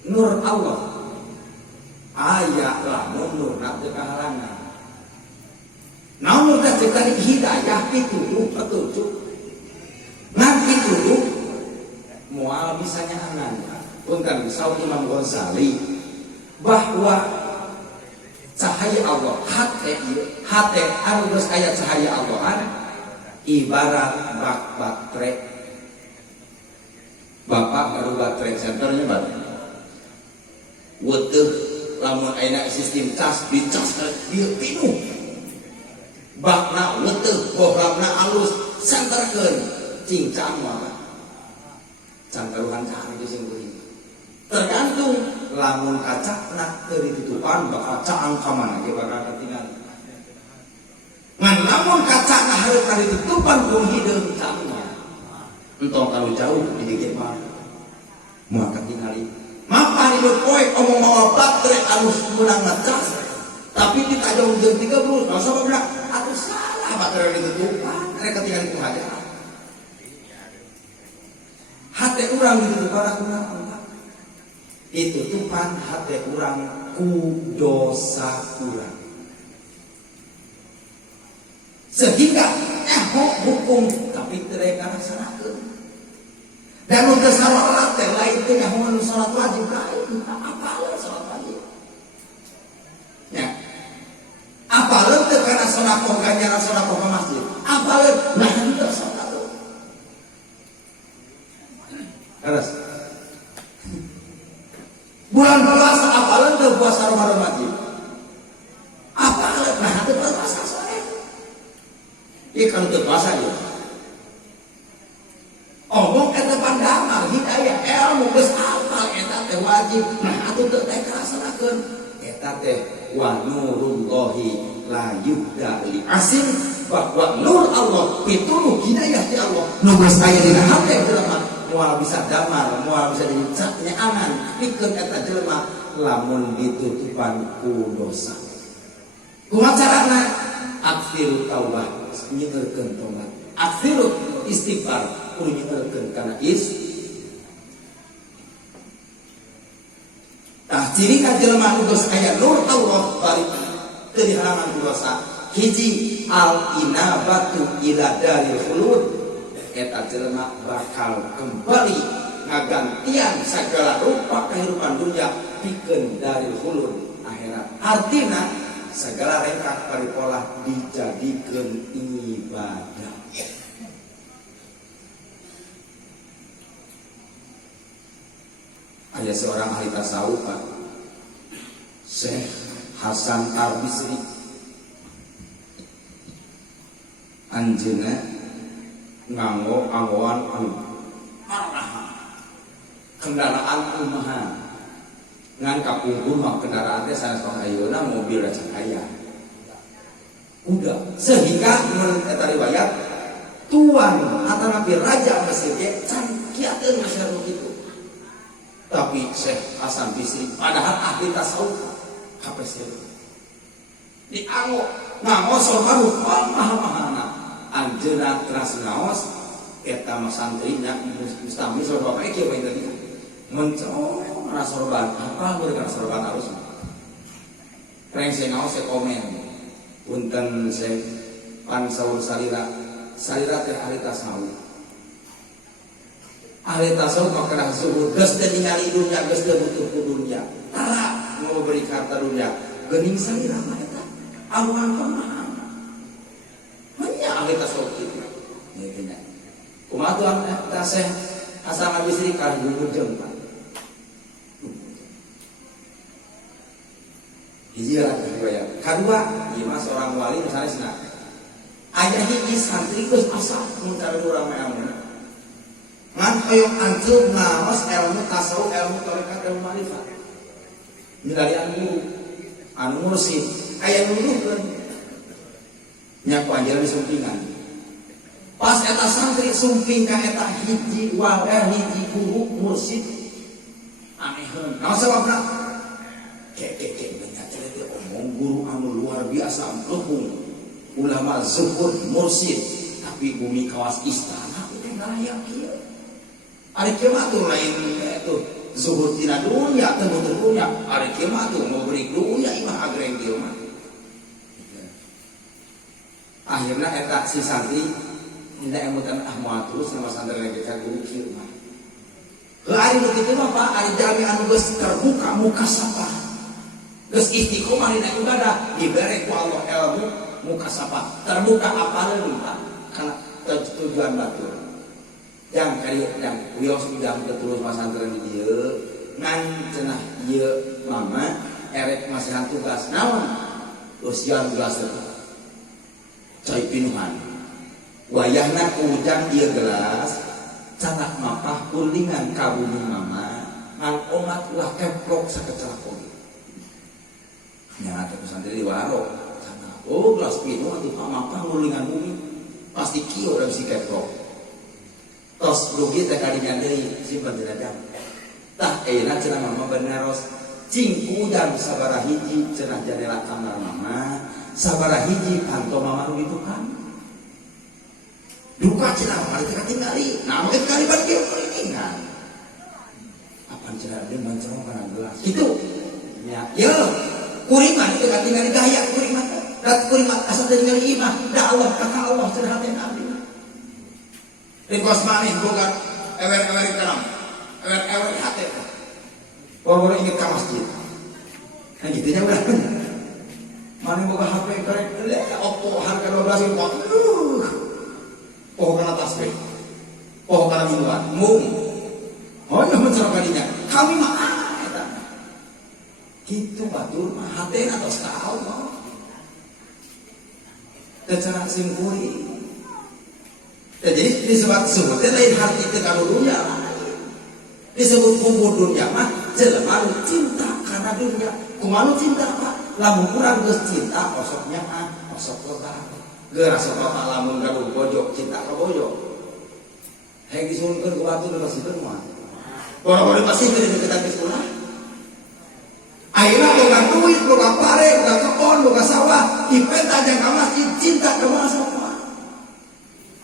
nur Allah. Aya lamun nurna teu kahalangan. Namun kita cek hidayah pituduh petunjuk. Ngan pituduh mual bisa nyangan. Punten saur Imam Ghazali bahwa cahaya Allah hate anu geus aya cahaya Allah ibarat bak baterai. Bapak baru baterai senternya baterai. Weuteuf lamun aya sistem cas dicas dieu pinuh. Bakna weteuh, bohlamna alus, santerkeun cincang mah. Can karuhan cahang itu sing geuning. tergantung lamun kacakna teu ditutupan bakal caang ka mana ge bakal ketinggalan. Ngan lamun kacakna hareup ditutupan ku hideung caangna. Entong kalau jauh di dieu mah moal ketingali. Mapa hidup poe omong mawa baterai anu meunang ngecas tapi ditajong jeung 30 masa bener atuh salah baterai ditutupan rek ketingali ku haja. Hate urang ditutupan aku naon? Ditutupan hate urang ku dosa urang. Sehingga hukum tapi teu rek ngalaksanakeun. Dan untuk salat teh lain teh nyahoan salat wajib lain. Apaleun salat wajib? Ya. Apaleun teh kana sedekah ganjaran sedekah ke masjid. Apaleun nah henteu salat. Terus bulan puasa apaleun teh puasa Ramadan wajib. Apaleun nah henteu puasa sore. Ieu kan teu puasa ieu. Omong eta pandangan hidayah ilmu geus apal eta teh wajib. Nah atuh teu teh kasanakeun eta teh wa nurullahi la yubda li asin bahwa nur Allah pitunuh hidayah ti Allah nu geus aya dina hate jelema moal bisa damar moal bisa jadi nyaangan pikeun eta jelema lamun ditutupan ku dosa. Kumaha carana? Akhir taubah nyeurkeun tobat. Akhir istighfar kudu nyeurkeun kana tah ciri ka jelema nu geus aya nur Allah balik teu dihalangan ku dosa. Hiji al inabatu ila daril khulud, eta jelema bakal kembali ngagantian segala rupa kehidupan dunia pikeun daril khulud akhirat. Artina segala rengkak paripolah dijadikeun ibadah. Ada seorang ahli tasawuf Pak Syekh Hasan Al-Bisri anjeunna nganggo anggoan anu kendaraan kumaha ngan kapungkur mah kendaraan teh sanes ayeuna mobil da cahaya udah sehingga menurut eta riwayat tuan atau nabi raja Mesir ge can kiateun Mesir kitu. Tapi Syekh Hasan Bisri padahal ahli tasawuf kapesir dianggo ngangosol baru mahal-mahalna anjeunna teras ngaos eta mah santrina mustami sorban kieu bae tadi mencong kana sorban apa beureun kana sorban arus reng saya ngaos saya komen punten saya pan saur salira teh ahli tasawuf. Ahli tasawuf mah kana zuhud geus teu ningali dunya geus teu butuh ku dunya. Tara mau beri harta dunya geuning salira mah eta awan pamahan. Hanya ahli tasawuf kitu. Ieu teh. Kumaha tuh eta Syekh Hasan Al-Bisri ka gumujeng Pak. Hiji riwayat. Kadua, ieu mah seorang wali nu sanesna. Aya hiji santri geus asal mun cara urang mah amun. Ngan hoyong anjeun ngaos ilmu tasawuf, ilmu tarekat, ilmu ma'rifat. Milarian guru anu mursid aya nuduhkeun nya ku anjeun disumpingan. Pas eta santri sumping ka eta hiji wadah hiji guru mursid aneheun. Naon sababna? Keke menyata teh omong guru anu luar biasa leuhung. Ulama zuhud mursid tapi bumi kawas istana teh ngalayak ieu. Ari kieu mah tuh lain itu zuhud tina dunya teu butuh dunya. Ari kieu mah tuh mau beri dunya imah agreng kieu mah. Akhirna eta si santri minta emutan moal terus nama santri lagi ka guru kieu mah. Heuh ari nu kitu mah Pak ari jami anu geus terbuka muka sapa. Geus istiqomah dina ibadah dibere ku Allah ilmu muka sapa. Terbuka apaleun Pak kana tujuan batur. Yang kali yang wios bidang terus pasantren di dieu ngan cenah ieu mama erek masihan tugas naon usian tugas teh cai pinuhan wayahna ku ujang ieu gelas canak mapah kulingan ka bumi mama ngan omat ulah keplok sakecelakon nya atuh santri di warung sana oh gelas pino atuh pamapang ngulingan bumi pasti kieu urang si keplok tos rugi teh kadinya deui simpen jenajah tah euna cenah mama beneros cing udang sabaraha hiji cenah jadela kamar mama sabaraha hiji kanto mama nu ditu kan duka cenah mama teh katingali nah mah kali ban kieu kuringan apa cenah dia mancerong kana gelas kitu nya ye kuringan teh katingali gaya kuringan dat kuringan asa teh ningali imah da Allah ka Allah cenah teh abdi request maneh boga ewer-ewer karam ewer-ewer hate baru inget ke masjid nah gitu nya udah mana boga HP karek Oppo harga 12 ribu poho kana tasbih poho kana mingguan mung oh ya mencerok kadinya kami mah eta kitu batur mah hatena tos tahu mah teu cara simkuri jadi disebut sebutnya lain hati itu kalau dunia disebut kubur dunia mah jelema nu cinta karena dunia kumaha cinta apa lamun urang geus cinta osoknya osok loba geus osok apa lamun gaduh bojok cinta ka bojok hayang disulkeun ku batur masihkeun mah boro-boro masihkeun di deketan geus ulah ayeuna boga duit boga pare boga kebon boga sawah dipenta jeung ka masjid cinta ka masjid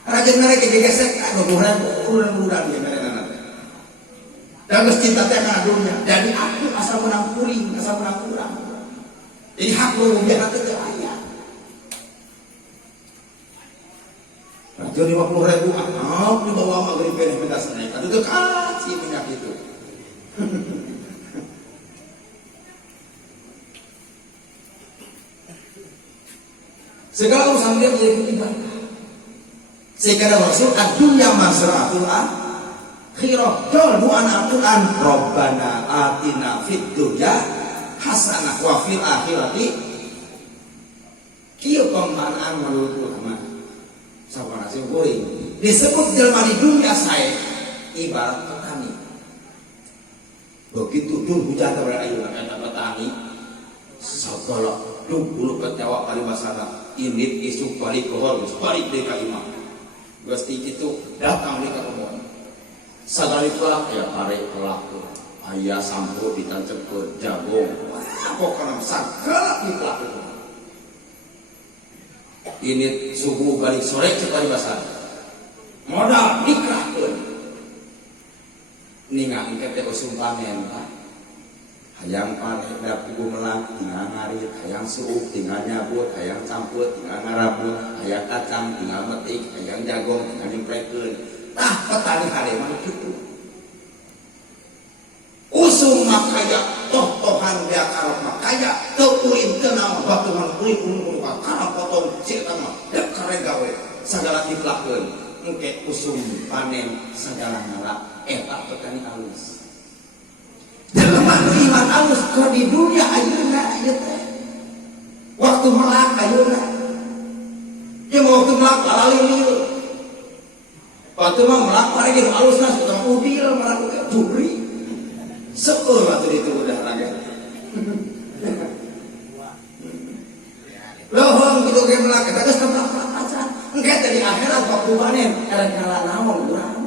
rajin mereka digesek, mudah-mudahan ya mereka dan cinta teh karena dunia. Jadi aku asal menang kuring, asal menang kurang. Jadi hak lu biar nanti teh aya. Rajo 50.000 ah, dibawa maghrib peneh minta naik. Aduh teu kasih minyak itu. Segala urusan dia menjadi ibadah. Sehingga Rasul ad-dunya masra'atul akhirah doa Al-Quran Rabbana atina fid dunya hasanah wa fil akhirati kieu pemanan menurut ulama sabaraha sing kuring disebut jelema di dunia sae ibarat petani begitu dur hujan teh ayeuna eta petani sagala bulu kecewa kali masalah init isu balik kohor balik deui ka imah Gusti itu datang di kebun. Sagali pelak ya pare pelaku. Ayah sampo ditancepkeun jagung. Pokona sagala di pelak itu. Ini subuh balik sore cek bari basah. Modal dikerahkeun. Ningang engke teh usum panen Pak. Hayang pare da pugu melang tinggal ngarit, hayang suuk tinggal nyabut, hayang campur tinggal ngarabut, hayang kacang tinggal metik, hayang jagung tinggal nyemprekeun. Tah petani hade mah kitu. Usum makaya toh-tohan dia karep makaya teu urin teu naon batuhan urin ulun ka kana potong si eta mah dek karegawe sagala diplakeun engke usum panen sagala ngara eta petani alus. Jelema iman alus kau di dunia ayeuna ieu teh. Waktu melak ayeuna. Ieu waktu melak lalalieu. Waktu mah melak pare ge alusna sudah udil melak ge duri. Seueur atuh ditu udah lagi. Lohong kitu ge melak eta geus melak acan. Engke teh di akhirat waktu panen erek kala naon urang.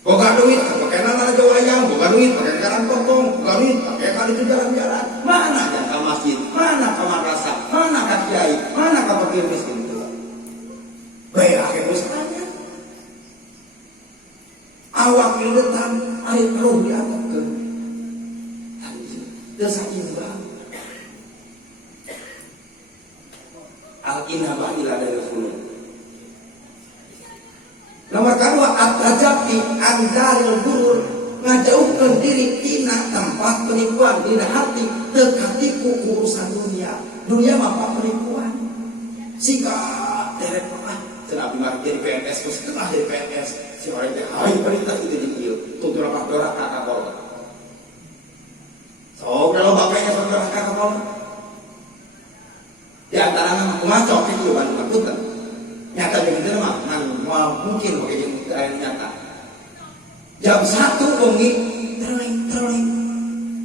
Boga duit, pakai nana jawa ayam, boga duit, pakai karan potong, boga duit, pakai kali itu jalan-jalan. Mana yang ke masjid, mana ke madrasah, mana ke kiai, mana ke fakir miskin itu? Baik akhir usahanya. Awak miletan, air keruh diangkatkan. Desa imbang. Al-inabah ila dari fulun. Nomor kedua at-tajabbi andaril gurur ngajauhkeun diri tina tempat penipuan dina hati teu katipu urusan dunia. Dunia mah penipuan. Sika derek ah cenah abdi mah jadi PNS geus tengah jadi PNS. Si orang teh hai perintah itu di kieu tutur apa dorak ka kapol. So kalau bapaknya dorak ka kapol. Di antara mah kumaha cok itu ban punten. Nyata begitu mah mungkin bagi yang nyata. jam 1 bengi terling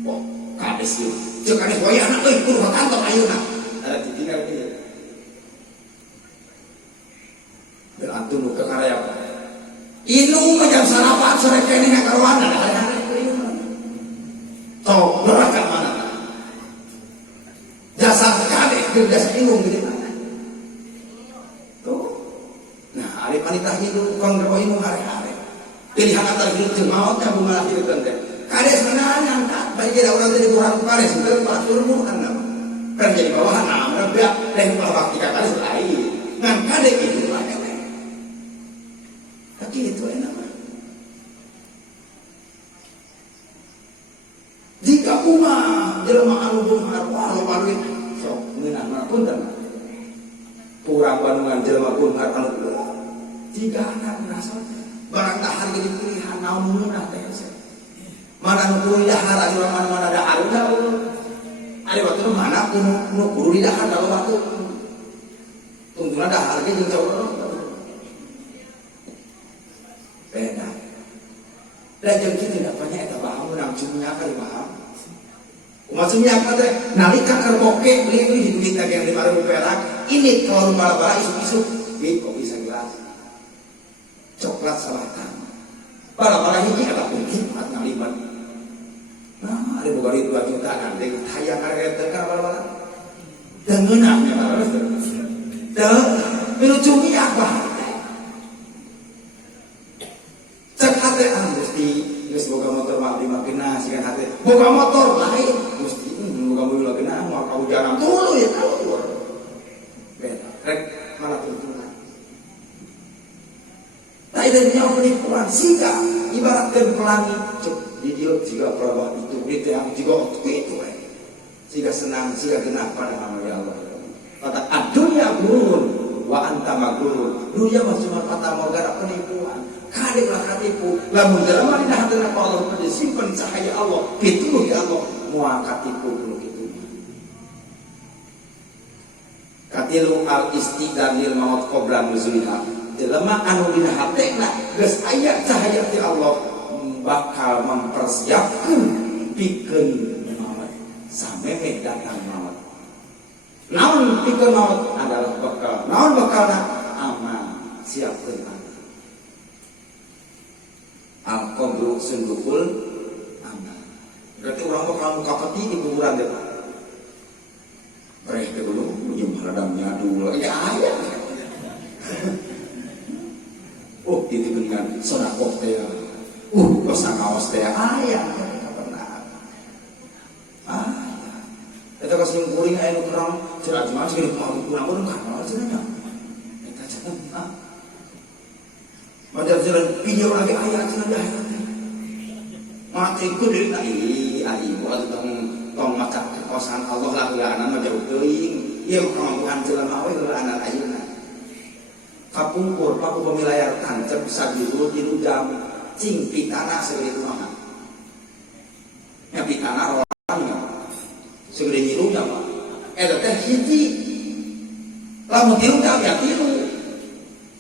oh kades ieu cek kades wayahna euy kudu ka kantor ayeuna ada ditinggal ieu dan antum nu kakaraya inung jam sarapan sore kene ngakaruana hari-hari toh berat ka mana jasa kade jasa inung gede mana tuh nah ari panitah hidup kong rebo inung hari-hari pilihan antara hidup jeung maot yang bunga lahirkeun teh kades meunang angkat bagi da urang teh kurang kades teu batur muhan kan jadi bawahan nah beak teh bawa bakti ka kades lain ngan kade itu lain tapi itu enak jika umah jelema anu bunghar wah loba duit sok meunang punten kurang bandungan jelema bunghar anu jika anak nasa barang dahar jadi pilihan naon meunah teh mana nu kudu dahar anu mana dahar ada waktu mana nu kudu dahar kalau waktu tunggulah dahar ge jeung cowok beda dan jeung kitu tidak banyak eta paham menang cumnya kali paham umat cumnya teh nalika keur boke beli duit teh yang 5.000 perak ini kalau bala-bala isuk-isuk beli kopi segelas coklat salatan bala-bala hiji eta pun hikmat ngalibat nah ada boga duit 2 juta kan deui hayang karek teh ka bala-bala dan ngeunahnya bala teh milu cumi apa cek hati mesti geus boga motor mah dimakina sigan hati boga motor lain mesti boga mobil lagi nah mau ka hujanan tuluy ya keluar beda rek malah tuntunan nah itu nya penipuan siga ibaratkeun pelangi cek di dieu siga pelawak itu yang juga itu siga senang siga genah pada nama Allah kata adunya gurun wa anta magurun dunia mah cuma fata morgana penipuan kade lah katipu lamun jelema dina hatena ka Allah pada simpen cahaya Allah pituduh ya Allah moal katipu kudu kitu katilu al istiqdamil maut qabla nuzuliha jelema anu dina hatena geus aya cahaya ti Allah bakal mempersiapkeun pikeun maut sameme datang maut naon pikeun maut adalah bekal naon bekalna amal siapkeun al-qabru sundukul amal berarti orang bakal muka peti di kuburan deh Pak bereh ke dulu ujung haradamnya dulu ya ayah oh itu dengan sodakoh teh kosa kaos teh ayah pernah itu kasih kuring ayo kerang cerat cuma segini mau kurang pun kan kalau cenanya kita cenah macam jalan video lagi ayat cenah mati ku deui ari buat tong maca kekuasaan Allah lah geulana mah jauh teuing ieu kemampuan jelema we geulana ayeuna kapungkur paku pemilayar tancep sagiru tilu jam cing pitana segede kumaha nya pitana rolang segede nyirunya mah eta teh hiji lamun tilu jam ya tilu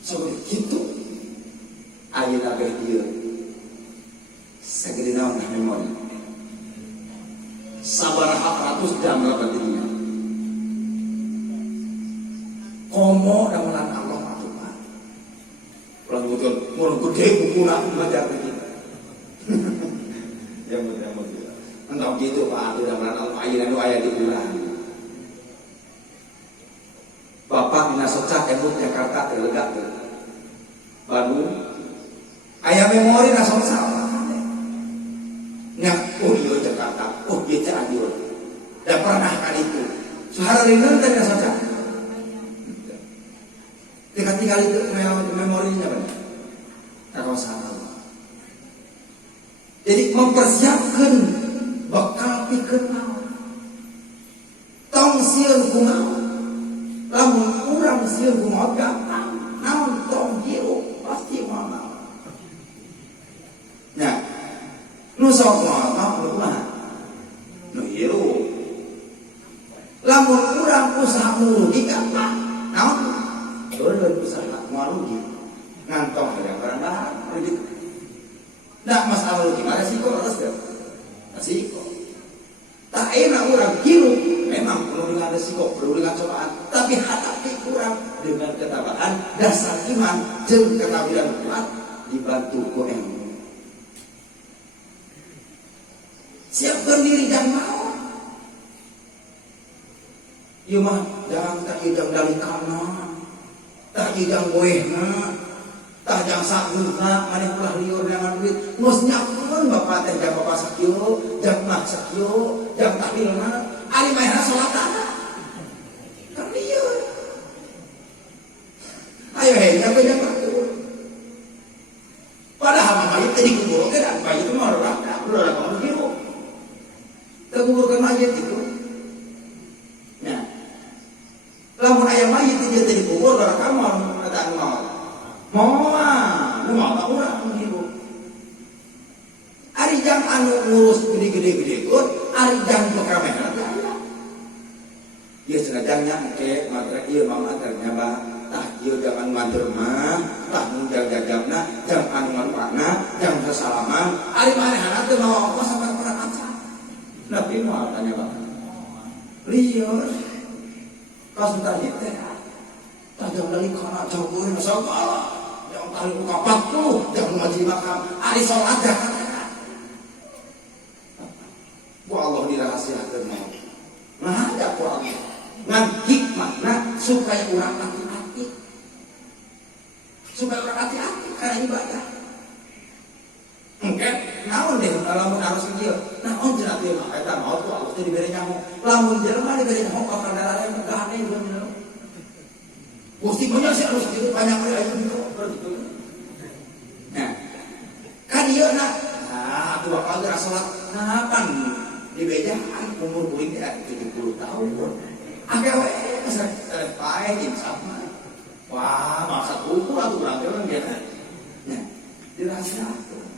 segede kitu ayeuna ge dieu segede naon memori sabaraha ratus jam lah dirinya komo damelan Allah matukan ulang betul murung gede bukuna belajar begini ya betul entah gitu Pak itu damelan Allah ayeuna nu aya di bulan Bapak dina socak emut Jakarta teu lega teu Bandung aya memori na socak nya oh iya Jakarta oh iya Cianjur dan pernah kali itu seharian tadi saja tinggal itu memorinya kan kawasan jadi mempersiapkan bakal pikeun naon tong sieun kumaha lamun urang sieun kumaha gampang naon tong hirup pasti moal nya nu sok moal nu kumaha nu hirup lamun urang usaha rugi gampang naon deureun usaha moal rugi ngantong aya barang-barang rugi da awal gimana resiko harus deh resiko. Tak enak orang hirup memang perlu dengan resiko, perlu dengan cobaan, tapi hadapi kurang dengan ketabahan, dasar iman, jeung ketabahan kuat dibantu ku ilmu. Siapkan diri dan mau. Ieu mah jangan tak idang dari kanan, tak idang goehna, tak jang sakuna, maneh ulah liur dengan duit. Geus nyakeun bapak teh jang bapak sakieu, jang mah sakieu, jang tahlilna, ari maehna salatana. Kan liur. Ayo he, jaga jaga. Padahal mayit teh dikubur oge dan bayi itu mah urang, urang kamu hirup. Kuburkan mayit itu. Nah, lamun aya mayit dia teh dikubur bara kamar ada maut. Moal, nu mau tak urang hirup. Ari jang anu ngurus gede-gede gut, ari jang pekamena teh aya. Ieu senajanya engke matre ieu mah maternya bah, tah ieu jangan matur mah, tah mun jagab-jagabna, jang anu manfaatna, jang sasalaman, ari manehna teh mau ongkos sampai perang acan. Nabi mau tanya bapak, liur, kasus tadi teh, tajam dari kana campur masalah. Yang tali buka 40, jangan ngaji makam, hari sholat jangan. Bu Allah dirahasiakan mau. Nah, ada ku Allah. Ngan hikmahna supaya orang hati-hati. Supaya orang hati-hati karena ibadah. Oke, naon deh lamun harus kieu. Naon cenah teh mah eta maot ku Allah teh dibere nyamuk. Lamun jelema dibere nyamuk ka kandalare megahne bener. Gusti banyak sih harus gitu banyak kali ayo gitu. Nah, kan ieu nah atuh bapak geus salat napan di bejaan umur kuring teh 70 tahun. Age we geus pae insaf mah. Wah, maksud ukur atuh urang teh urang geuna. Nah, dirahasiakeun.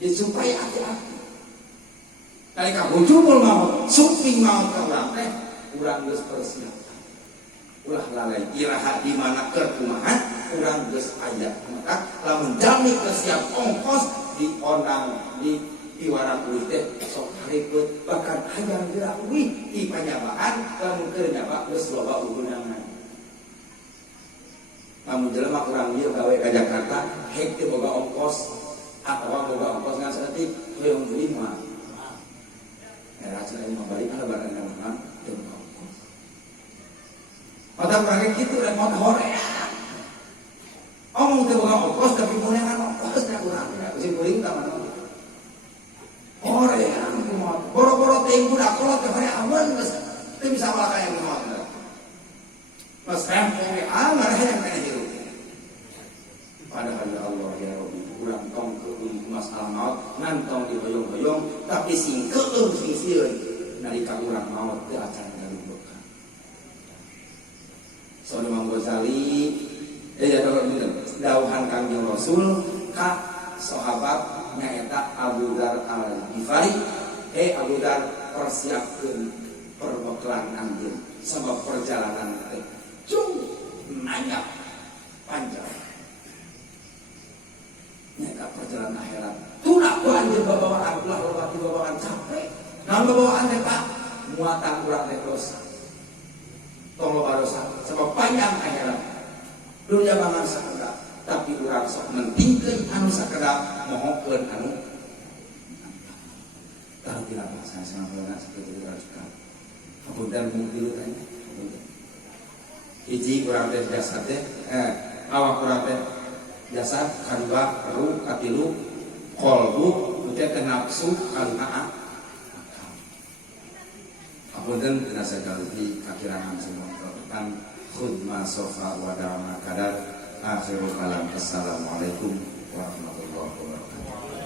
Ya supaya hati-hati. Kali kamu jumul mau, suping mau ke urang teh, urang geus persiapan. Ulah lalai iraha di mana kerkumahan, urang geus aya maka lamun jami geus siap ongkos di ondang di piwarang uih teh sok hareupeut bahkan hayang geura uih di panyabaan lamun keur nyaba geus loba ugunangan. Lamun jelema urang ieu gawe ka Jakarta, hek teh boga ongkos atawa boga ongkos ngan saeutik hoyong deui mah. Era cenah mah balik ka barang mah teu ongkos. Padahal mereka gitu repot horean. Omong teh boga ongkos tapi monehan ongkos nya urang nya bisi kuring ka mana. Horean kumaha. Boro-boro teh budak kolot teh aman geus teu bisa malah kaya kumaha. Mas rempong ge ngareh yang kana hirup. Padahal ya Allah ya Rabbi urang tong ke masalah maut ngan tong dihoyong-hoyong tapi sing keung sing sieun nalika urang maut teu acan galumbekan. Soal Imam Ghazali ya dawuhan Kangjeng Rasul ka sahabat nyaeta Abu Dzar Al-Ghifari Abu Dzar persiapkeun perbekalan anjeun sabab perjalanan teh nanya panjang. Nyata perjalanan akhirat. Tunak ku anjeun babawaan ulah loba babawaan capek. Namun babawaan teh Pak muatan urang teh dosa. Tong loba dosa sebab panjang akhirat. Dunia mangan sakedap, tapi urang sok mentingkeun anu sakedap mohokeun anu. Tahu tidak Pak saya sangat seperti urang suka. Kemudian mungkin tanya. Hiji urang teh jasad teh awak urang teh jasad kadua ruh katilu qalbu teh nafsu kalima apunten dina sagalti kakirangan semua kan khudma sofa wa dama kadar akhirul kalam assalamualaikum warahmatullahi wabarakatuh.